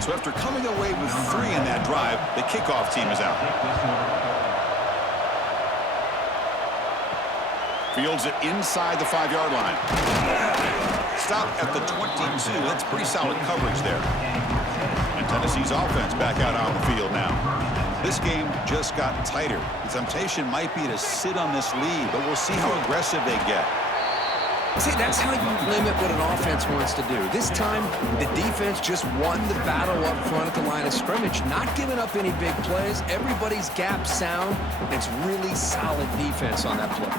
So after coming away with 3 in that drive, the kickoff team is out. Fields it inside the 5-yard line. Stop at the 22. That's pretty solid coverage there. And Tennessee's offense back out on the field now. This game just got tighter. The temptation might be to sit on this lead, but we'll see how aggressive they get. See, that's how you limit what an offense wants to do. This time, the defense just won the battle up front at the line of scrimmage, not giving up any big plays. Everybody's gap sound. It's really solid defense on that play.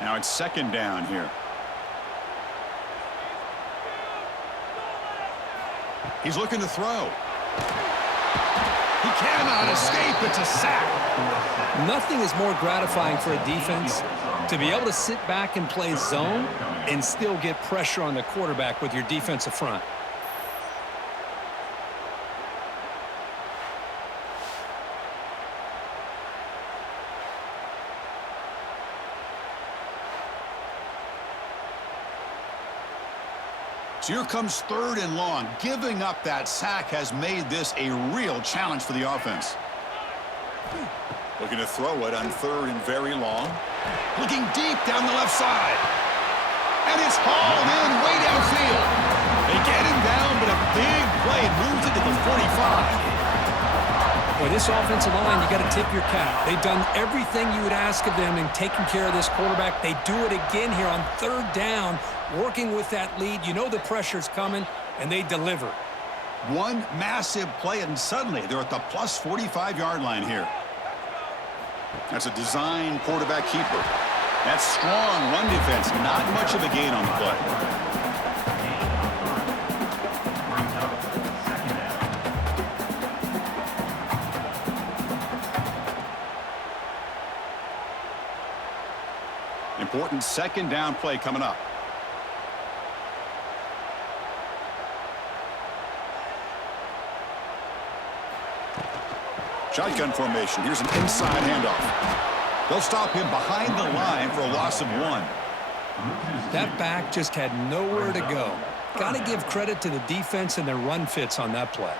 Now it's 2nd down here. He's looking to throw. He cannot escape. It's a sack. Nothing is more gratifying for a defense to be able to sit back and play zone and still get pressure on the quarterback with your defensive front. So here comes 3rd and long. Giving up that sack has made this a real challenge for the offense. Looking to throw it on 3rd and very long. Looking deep down the left side. And it's hauled in way downfield. They get him down, but a big play moves it to the 45. Boy, this offensive line, you got to tip your cap. They've done everything you would ask of them in taking care of this quarterback. They do it again here on 3rd down, working with that lead. You know the pressure's coming, and they deliver. One massive play, and suddenly they're at the plus 45-yard line here. That's a design quarterback keeper. That's strong run defense. Not much of a gain on the play. Important 2nd down play coming up. Shotgun formation. Here's an inside handoff. They'll stop him behind the line for a loss of 1. That back just had nowhere to go. Got to give credit to the defense and their run fits on that play.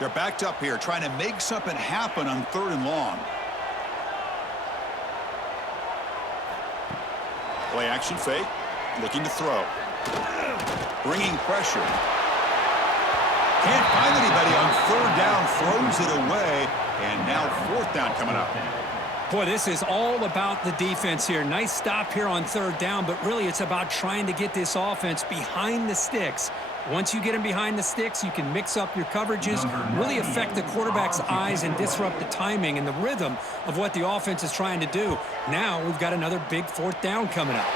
They're backed up here, trying to make something happen on 3rd and long. Play action fake, looking to throw. Bringing pressure. Can't find anybody on 3rd down, throws it away, and now 4th down coming up. Boy, this is all about the defense here. Nice stop here on 3rd down, but really it's about trying to get this offense behind the sticks. Once you get them behind the sticks, you can mix up your coverages, really affect the quarterback's eyes and disrupt the timing and the rhythm of what the offense is trying to do. Now we've got another big 4th down coming up.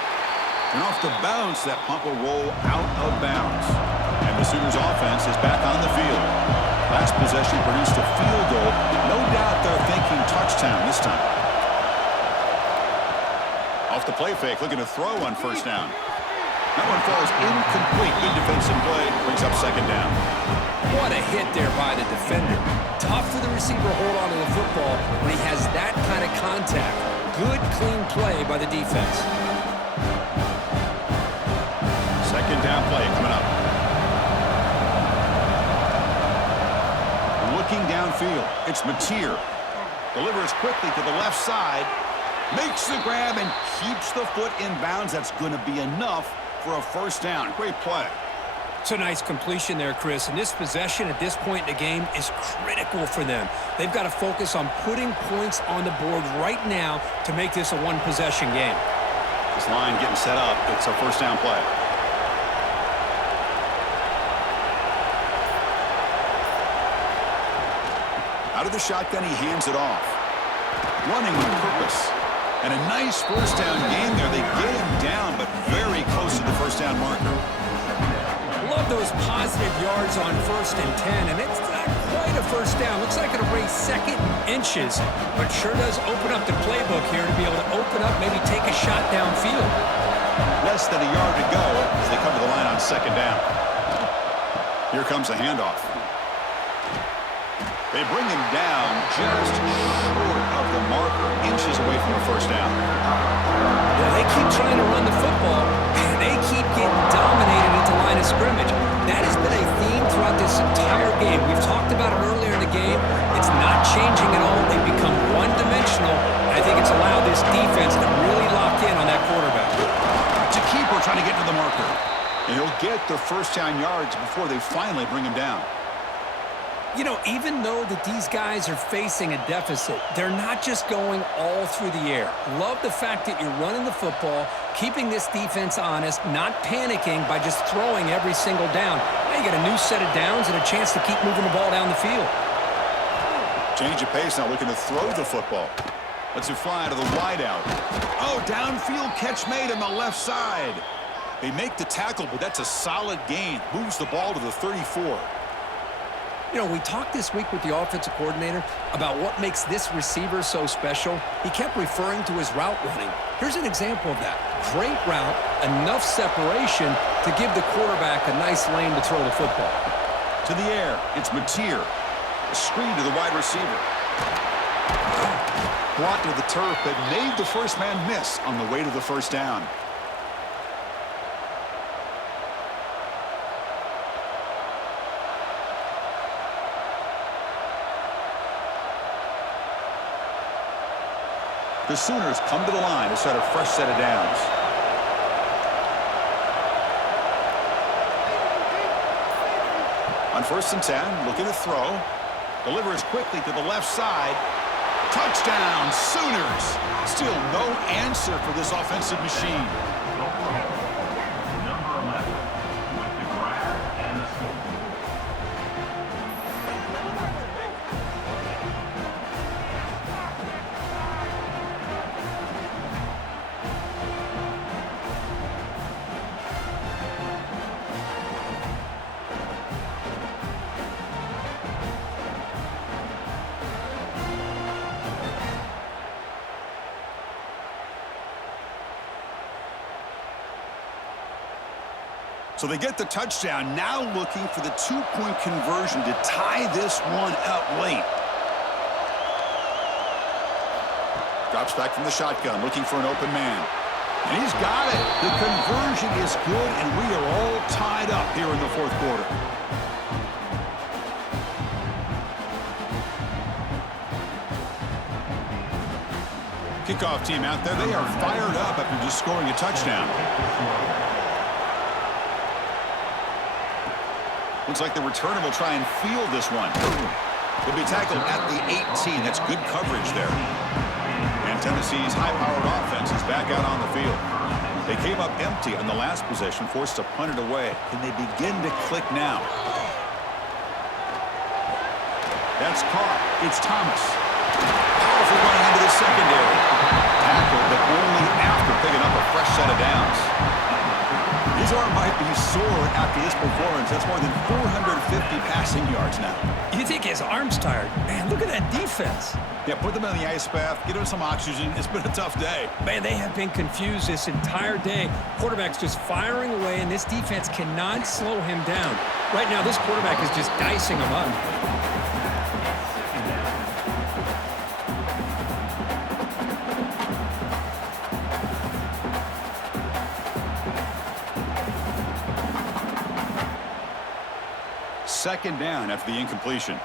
And off the bounce, that punt will roll out of bounds. And the Sooners offense is back on the field. Last possession produced a field goal. No doubt they're thinking touchdown this time. Off the play fake, looking to throw on 1st down. That one falls incomplete. Good defensive play. Brings up second down. What a hit there by the defender. Tough for the receiver to hold on to the football when he has that kind of contact. Good, clean play by the defense. Second down play coming up. Looking downfield. It's Mateer. Delivers quickly to the left side. Makes the grab and keeps the foot in bounds. That's going to be enough for a first down. Great play. It's a nice completion there, Chris. And this possession at this point in the game is critical for them. They've got to focus on putting points on the board right now to make this a one-possession game. This line getting set up. It's a first down play. Out of the shotgun, he hands it off. Running with purpose. And a nice first down game there. They get him down, but very close to the first down marker. Love those positive yards on 1st and 10, and it's not quite a first down. Looks like it'll raise second inches, but sure does open up the playbook here to be able to open up, maybe take a shot downfield. Less than a yard to go as they come to the line on second down. Here comes a handoff. They bring him down just short of the marker, inches away from a first down. Yeah, they keep trying to run the football, and they keep getting dominated at the line of scrimmage. That has been a theme throughout this entire game. We've talked about it earlier in the game. It's not changing at all. They've become one-dimensional. I think it's allowed this defense to really lock in on that quarterback. It's a keeper trying to get to the marker. And he'll get the first down yards before they finally bring him down. You know, even though that these guys are facing a deficit, they're not just going all through the air. Love the fact that you're running the football, keeping this defense honest, not panicking by just throwing every single down. Now you got a new set of downs and a chance to keep moving the ball down the field. Change of pace now, looking to throw the football. Lets it fly to the wideout. Oh, downfield catch made on the left side. They make the tackle, but that's a solid gain. Moves the ball to the 34. You know, we talked this week with the offensive coordinator about what makes this receiver so special. He kept referring to his route running. Here's an example of that. Great route, enough separation to give the quarterback a nice lane to throw the football. To the air, it's Mateer. A screen to the wide receiver. Brought to the turf, but made the first man miss on the way to the first down. The Sooners come to the line to set a fresh set of downs. On 1st and 10, looking to throw. Delivers quickly to the left side. Touchdown, Sooners! Still no answer for this offensive machine. Number 11 with the grab and the score. So they get the touchdown, now looking for the two-point conversion to tie this one up late. Drops back from the shotgun, looking for an open man. And he's got it. The conversion is good, and we are all tied up here in the fourth quarter. Kickoff team out there, they are fired up after just scoring a touchdown. Looks like the returner will try and field this one. He'll be tackled at the 18. That's good coverage there. And Tennessee's high-powered offense is back out on the field. They came up empty on the last possession, forced to punt it away. Can they begin to click now? That's caught. It's Thomas. Powerful running into the secondary. Tackled, but only after picking up a fresh set of downs. His arm might be sore after this performance. That's more than 450 pass passing yards now. You think his arm's tired? Man, look at that defense. Yeah, put them in the ice bath, get them some oxygen. It's been a tough day. Man, they have been confused this entire day. Quarterback's just firing away, and this defense cannot slow him down. Right now, this quarterback is just dicing him up. Second down after the incompletion.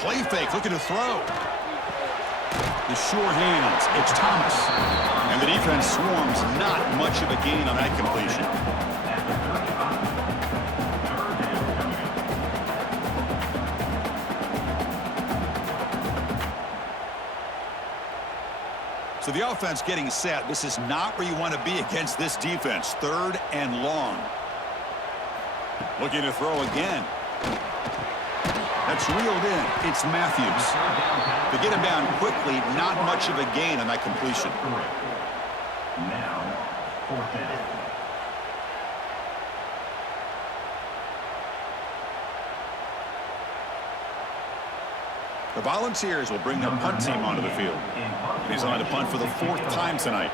Play fake, looking to throw. The sure hands, it's Thomas. And the defense swarms, not much of a gain on that completion. So the offense getting set. This is not where you want to be against this defense. Third and long. Looking to throw again. That's reeled in. It's Matthews. To get him down quickly, not much of a gain on that completion. Now, fourth down. The Volunteers will bring the punt team onto the field. He's on to punt for the fourth time tonight.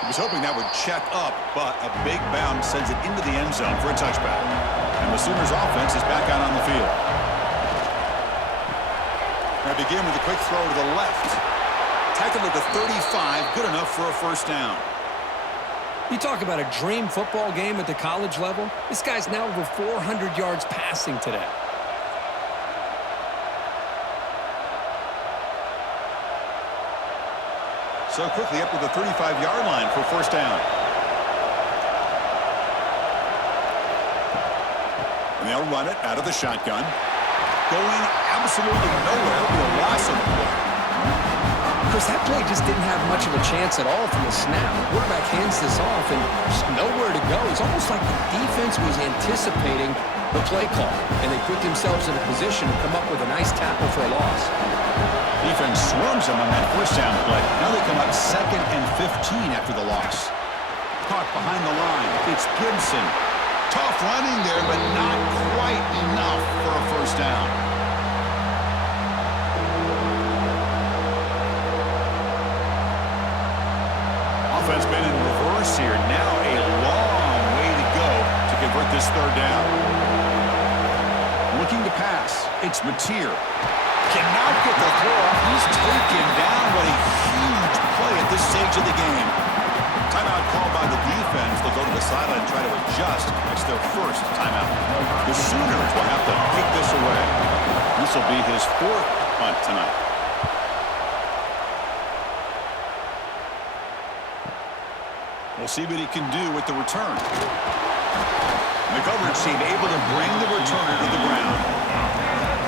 He was hoping that would check up, but a big bounce sends it into the end zone for a touchback. And the Sooners offense is back out on the field. They begin with a quick throw to the left. Tackled at the 35, good enough for a first down. You talk about a dream football game at the college level. This guy's now over 400 yards passing today. So quickly up to the 35-yard line for first down. And they'll run it out of the shotgun. Going absolutely nowhere. It'll be a loss of the play. Because that play just didn't have much of a chance at all from the snap. The quarterback hands this off and just nowhere to go. It's almost like the defense was anticipating the play call, and they put themselves in a position to come up with a nice tackle for a loss. Defense swarms them on that first down play. Now they come up 2nd and 15 after the loss. Caught behind the line. It's Gibson. Tough running there, but not quite enough for a first down. Offense been in reverse here. Now a long way to go to convert this third down. Looking to pass. It's Mateer. Cannot get the throw off. He's taken down. What a huge play at this stage of the game. Timeout called by the defense. They'll go to the sideline and try to adjust. It's their first timeout. The Sooners will have to take this away. This will be his fourth punt tonight. We'll see what he can do with the return. The coverage team able to bring the returner to the ground.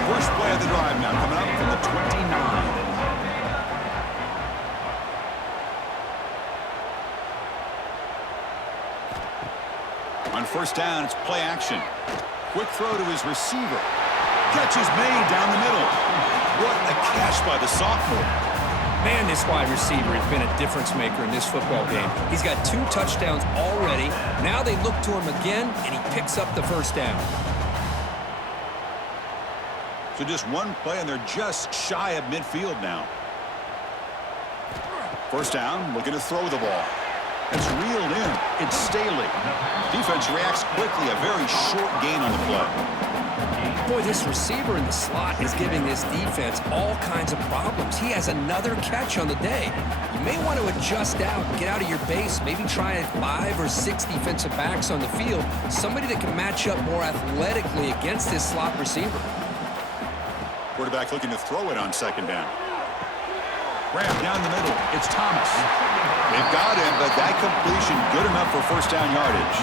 First play of the drive now coming up from the 29. On first down, it's play action. Quick throw to his receiver. Catch is made down the middle. What a catch by the sophomore. Man, this wide receiver has been a difference maker in this football game. He's got 2 touchdowns already. Now they look to him again, and he picks up the first down. So just one play, and they're just shy of midfield now. First down, looking to throw the ball. It's reeled in. It's Staley. Defense reacts quickly. A very short gain on the play. Boy, this receiver in the slot is giving this defense all kinds of problems. He has another catch on the day. You may want to adjust out, get out of your base, maybe try 5 or 6 defensive backs on the field, somebody that can match up more athletically against this slot receiver. Quarterback looking to throw it on second down. Grab down the middle. It's Thomas. They've got him, but that completion good enough for first down yardage.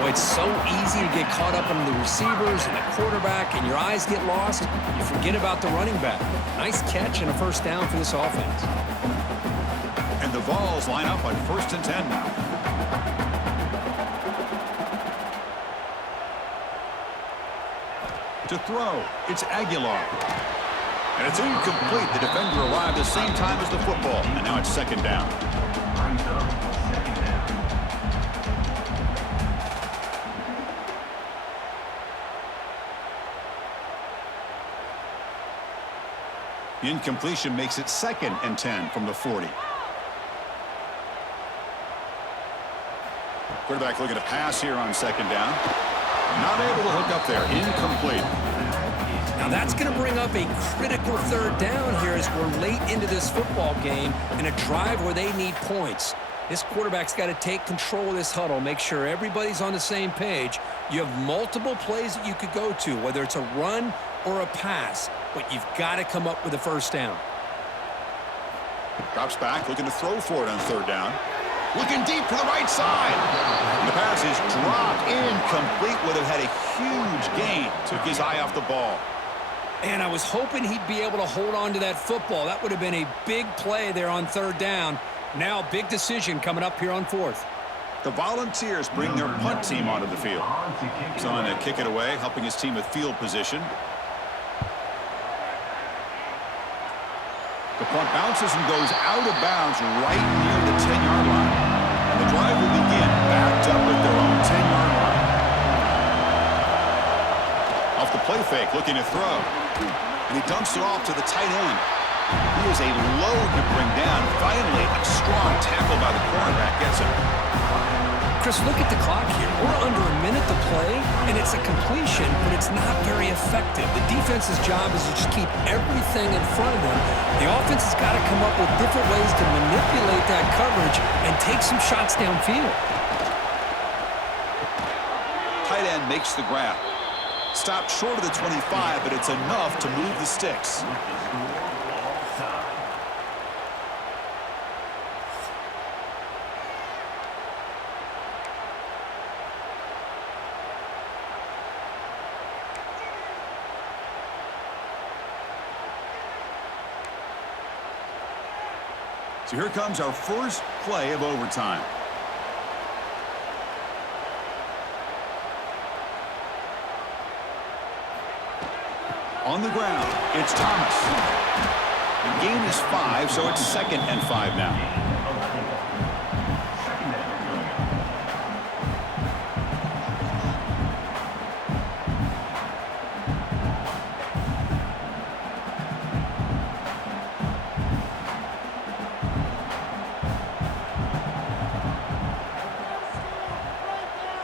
Boy, it's so easy to get caught up in the receivers and the quarterback, and your eyes get lost. You forget about the running back. Nice catch and a first down for this offense. And the Vols line up on 1st and 10 now. To throw, it's Aguilar. And it's incomplete. The defender arrived the same time as the football. And now it's second down. Brings up second down. The incompletion makes it 2nd and 10 from the 40. Quarterback looking to pass here on second down. Not able to hook up there. Incomplete. Now that's going to bring up a critical third down here as we're late into this football game in a drive where they need points. This quarterback's got to take control of this huddle, make sure everybody's on the same page. You have multiple plays that you could go to, whether it's a run or a pass, but you've got to come up with a first down. Drops back, looking to throw for it on third down. Looking deep to the right side. The pass is dropped. Incomplete. Would have had a huge gain. Took his eye off the ball. And I was hoping he'd be able to hold on to that football. That would have been a big play there on third down. Now, big decision coming up here on fourth. The Volunteers bring their punt team onto the field. He's on to kick it away, helping his team with field position. The punt bounces and goes out of bounds right near the 10-yard line. And the drive will begin backed up at their own 10-yard line. Off the play fake, looking to throw. And he dumps it off to the tight end. He is a load to bring down. Finally, a strong tackle by the cornerback gets him. Chris, look at the clock here. We're under a minute to play, and it's a completion, but it's not very effective. The defense's job is to just keep everything in front of them. The offense has got to come up with different ways to manipulate that coverage and take some shots downfield. Tight end makes the grab. Stopped short of the 25, but it's enough to move the sticks. So here comes our first play of overtime. On the ground, it's Thomas. The gain is 5, so it's 2nd and 5 now.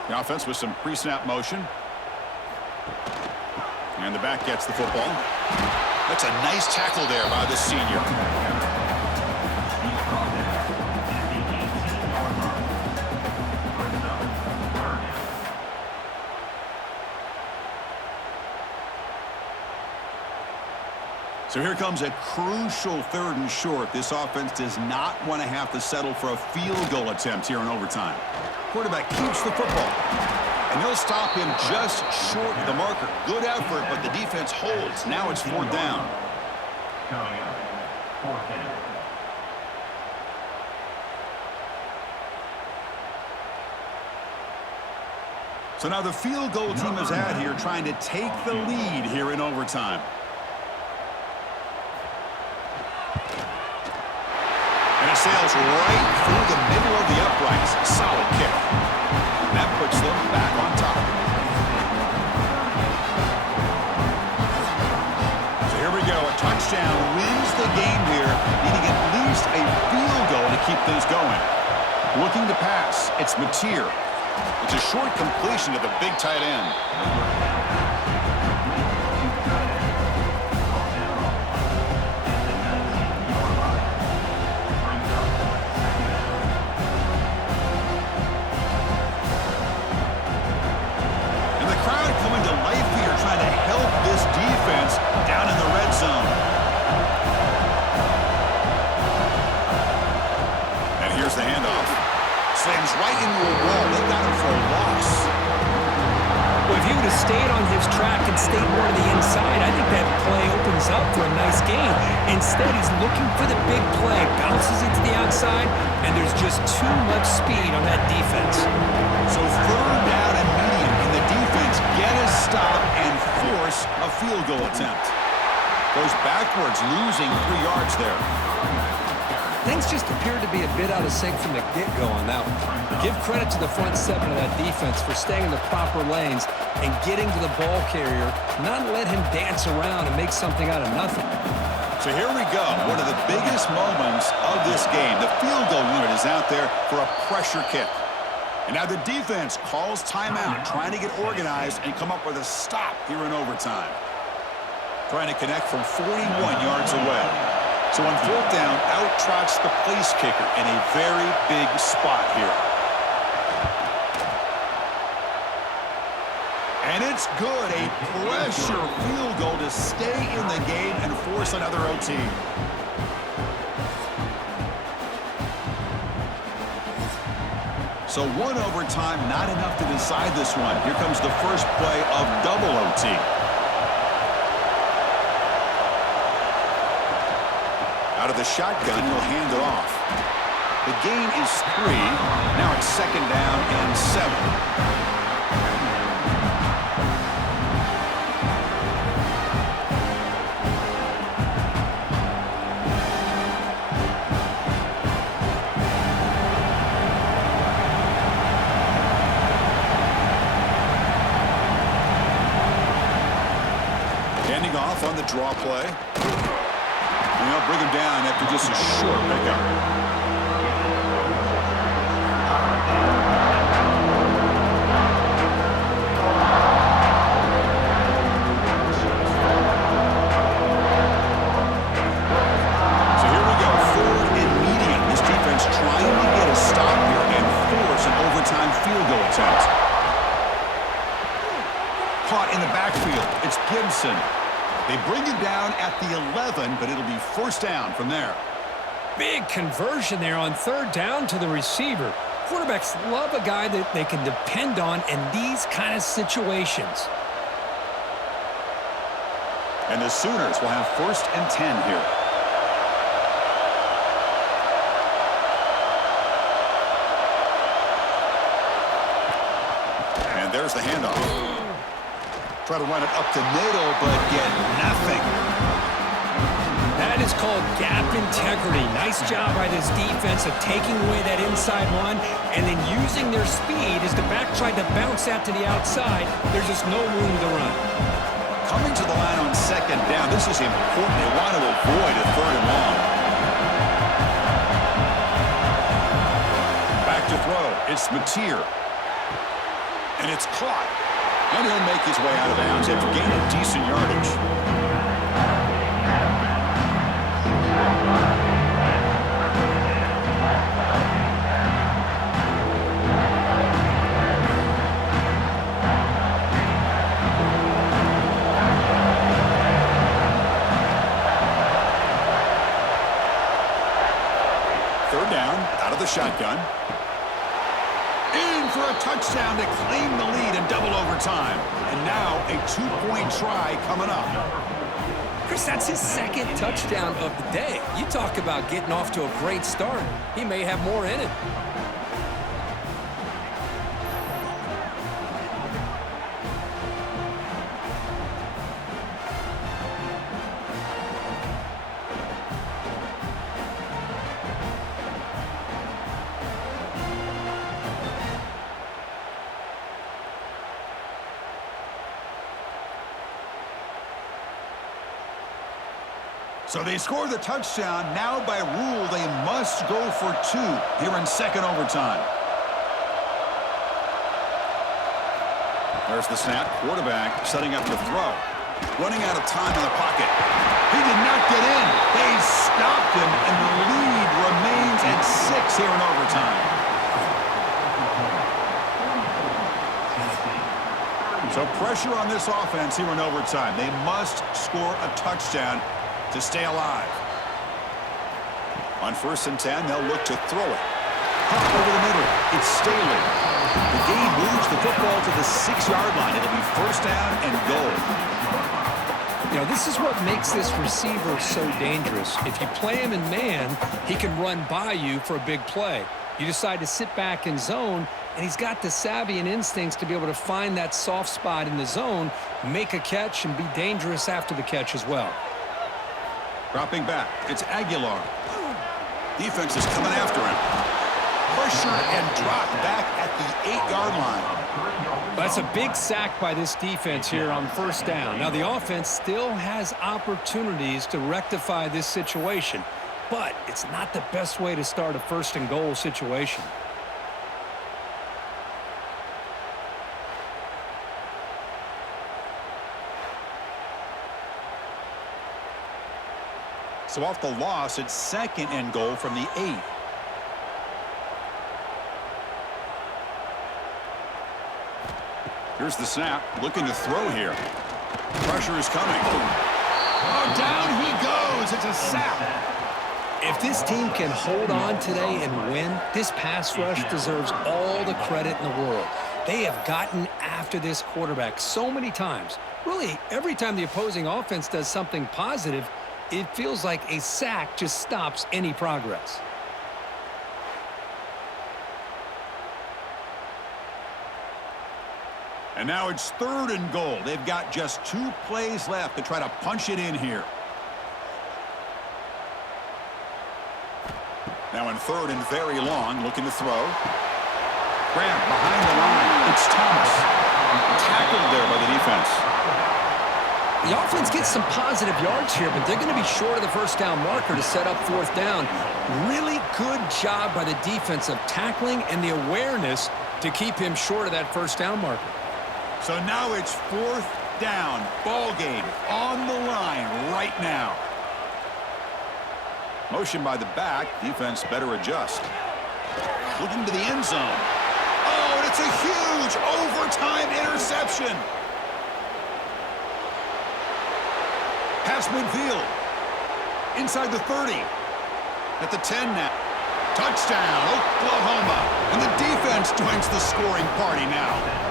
The offense with some pre-snap motion. And the back gets the football. That's a nice tackle there by the senior. So here comes a crucial 3rd and short. This offense does not want to have to settle for a field goal attempt here in overtime. Quarterback keeps the football. And they'll stop him just short of the marker. Good effort, but the defense holds. Now it's 4th down. Coming up, 4th down. So now the field goal team is out here trying to take the lead here in overtime. And it sails right through the middle of the uprights. Solid kick. And that puts them back on top. So here we go. A touchdown wins the game here, needing at least a field goal to keep things going. Looking to pass. It's Mateer. It's a short completion to the big tight end. Down in the red zone. And here's the handoff. Slams right into a wall. They got him for a loss. Well, if he would have stayed on his track and stayed more to the inside, I think that play opens up for a nice gain. Instead, he's looking for the big play, bounces it to the outside, and there's just too much speed on that defense. So 3rd down and medium. Can the defense get a stop and force force a field goal attempt. Goes backwards, losing 3 yards there. Things just appeared to be a bit out of sync from the get-go on that one. Give credit to the front 7 of that defense for staying in the proper lanes and getting to the ball carrier, not let him dance around and make something out of nothing. So here we go, one of the biggest moments of this game. The field goal unit is out there for a pressure kick. And now the defense calls timeout, trying to get organized and come up with a stop here in overtime. Trying to connect from 41 yards away. So on 4th down, out trots the place kicker in a very big spot here. And it's good. A pressure field goal to stay in the game and force another OT. So 1 overtime, not enough to decide this one. Here comes the first play of double OT. Out of the shotgun, he'll hand it off. The gain is 3. Now it's 2nd down and 7. Handing off on the draw play. And they'll bring him down after just a short pickup. So here we go, 4th and medium. This defense trying to get a stop here and force an overtime field goal attempt. Caught in the backfield. It's Gibson. They bring him down at the 11, but it'll be 1st down from there. Big conversion there on 3rd down to the receiver. Quarterbacks love a guy that they can depend on in these kind of situations. And the Sooners will have 1st and 10 here. And there's the handoff. Try to run it up the middle, but get nothing. That is called gap integrity. Nice job by this defense of taking away that inside run and then using their speed as the back tried to bounce out to the outside. There's just no room to run. Coming to the line on 2nd down, this is important. They want to avoid a 3rd and long. Back to throw. It's Mateer. And it's caught. And he'll make his way out of bounds after gaining decent yardage. Third down, out of the shotgun. In for a touchdown to claim the lead in double overtime. And now a 2-point try coming up. Chris, that's his 2nd touchdown of the day. You talk about getting off to a great start. He may have more in it. So they score the touchdown. Now by rule, they must go for 2 here in 2nd overtime. There's the snap. Quarterback setting up to throw. Running out of time in the pocket. He did not get in. They stopped him, and the lead remains at 6 here in overtime. So pressure on this offense here in overtime. They must score a touchdown to stay alive. On 1st and 10, they'll look to throw it. Pop over the middle. It's Staley. The game moves the football to the 6-yard line. It'll be 1st down and goal. You know, this is what makes this receiver so dangerous. If you play him in man, he can run by you for a big play. You decide to sit back in zone, and he's got the savvy and instincts to be able to find that soft spot in the zone, make a catch, and be dangerous after the catch as well. Dropping back, it's Aguilar. Defense is coming after him. Pressured and dropped back at the 8-yard line. That's a big sack by this defense here on first down. Now, the offense still has opportunities to rectify this situation, but it's not the best way to start a first-and-goal situation. So off the loss, it's 2nd and goal from the 8. Here's the snap, looking to throw here. Pressure is coming. Oh, down he goes. It's a sack. If this team can hold on today and win, this pass rush deserves all the credit in the world. They have gotten after this quarterback so many times. Really, every time the opposing offense does something positive, it feels like a sack just stops any progress. And now it's 3rd and goal. They've got just 2 plays left to try to punch it in here. Now in 3rd and very long, looking to throw. Grab behind the line. It's Thomas. Tackled there by the defense. The offense gets some positive yards here, but they're going to be short of the first down marker to set up 4th down. Really good job by the defense of tackling and the awareness to keep him short of that first down marker. So now it's 4th down. Ball game on the line right now. Motion by the back. Defense better adjust. Looking to the end zone. Oh, and it's a huge overtime interception. Pass midfield. Inside the 30. At the 10 now. Touchdown, Oklahoma. And the defense joins the scoring party now.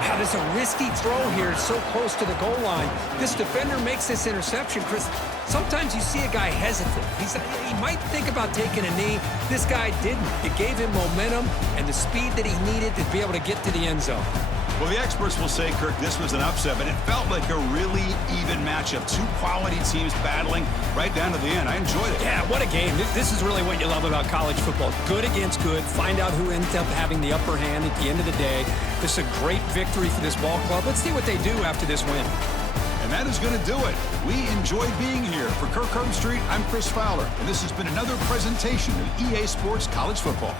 Wow, there's a risky throw here. It's so close to the goal line. This defender makes this interception, Chris. Sometimes you see a guy hesitant. He might think about taking a knee. This guy didn't. It gave him momentum and the speed that he needed to be able to get to the end zone. Well, the experts will say, Kirk, this was an upset, but it felt like a really even matchup. 2 quality teams battling right down to the end. I enjoyed it. Yeah, what a game. This is really what you love about college football. Good against good. Find out who ends up having the upper hand at the end of the day. This is a great victory for this ball club. Let's see what they do after this win. And that is going to do it. We enjoyed being here. For Kirk Herbstreit, I'm Chris Fowler, and this has been another presentation of EA Sports College Football.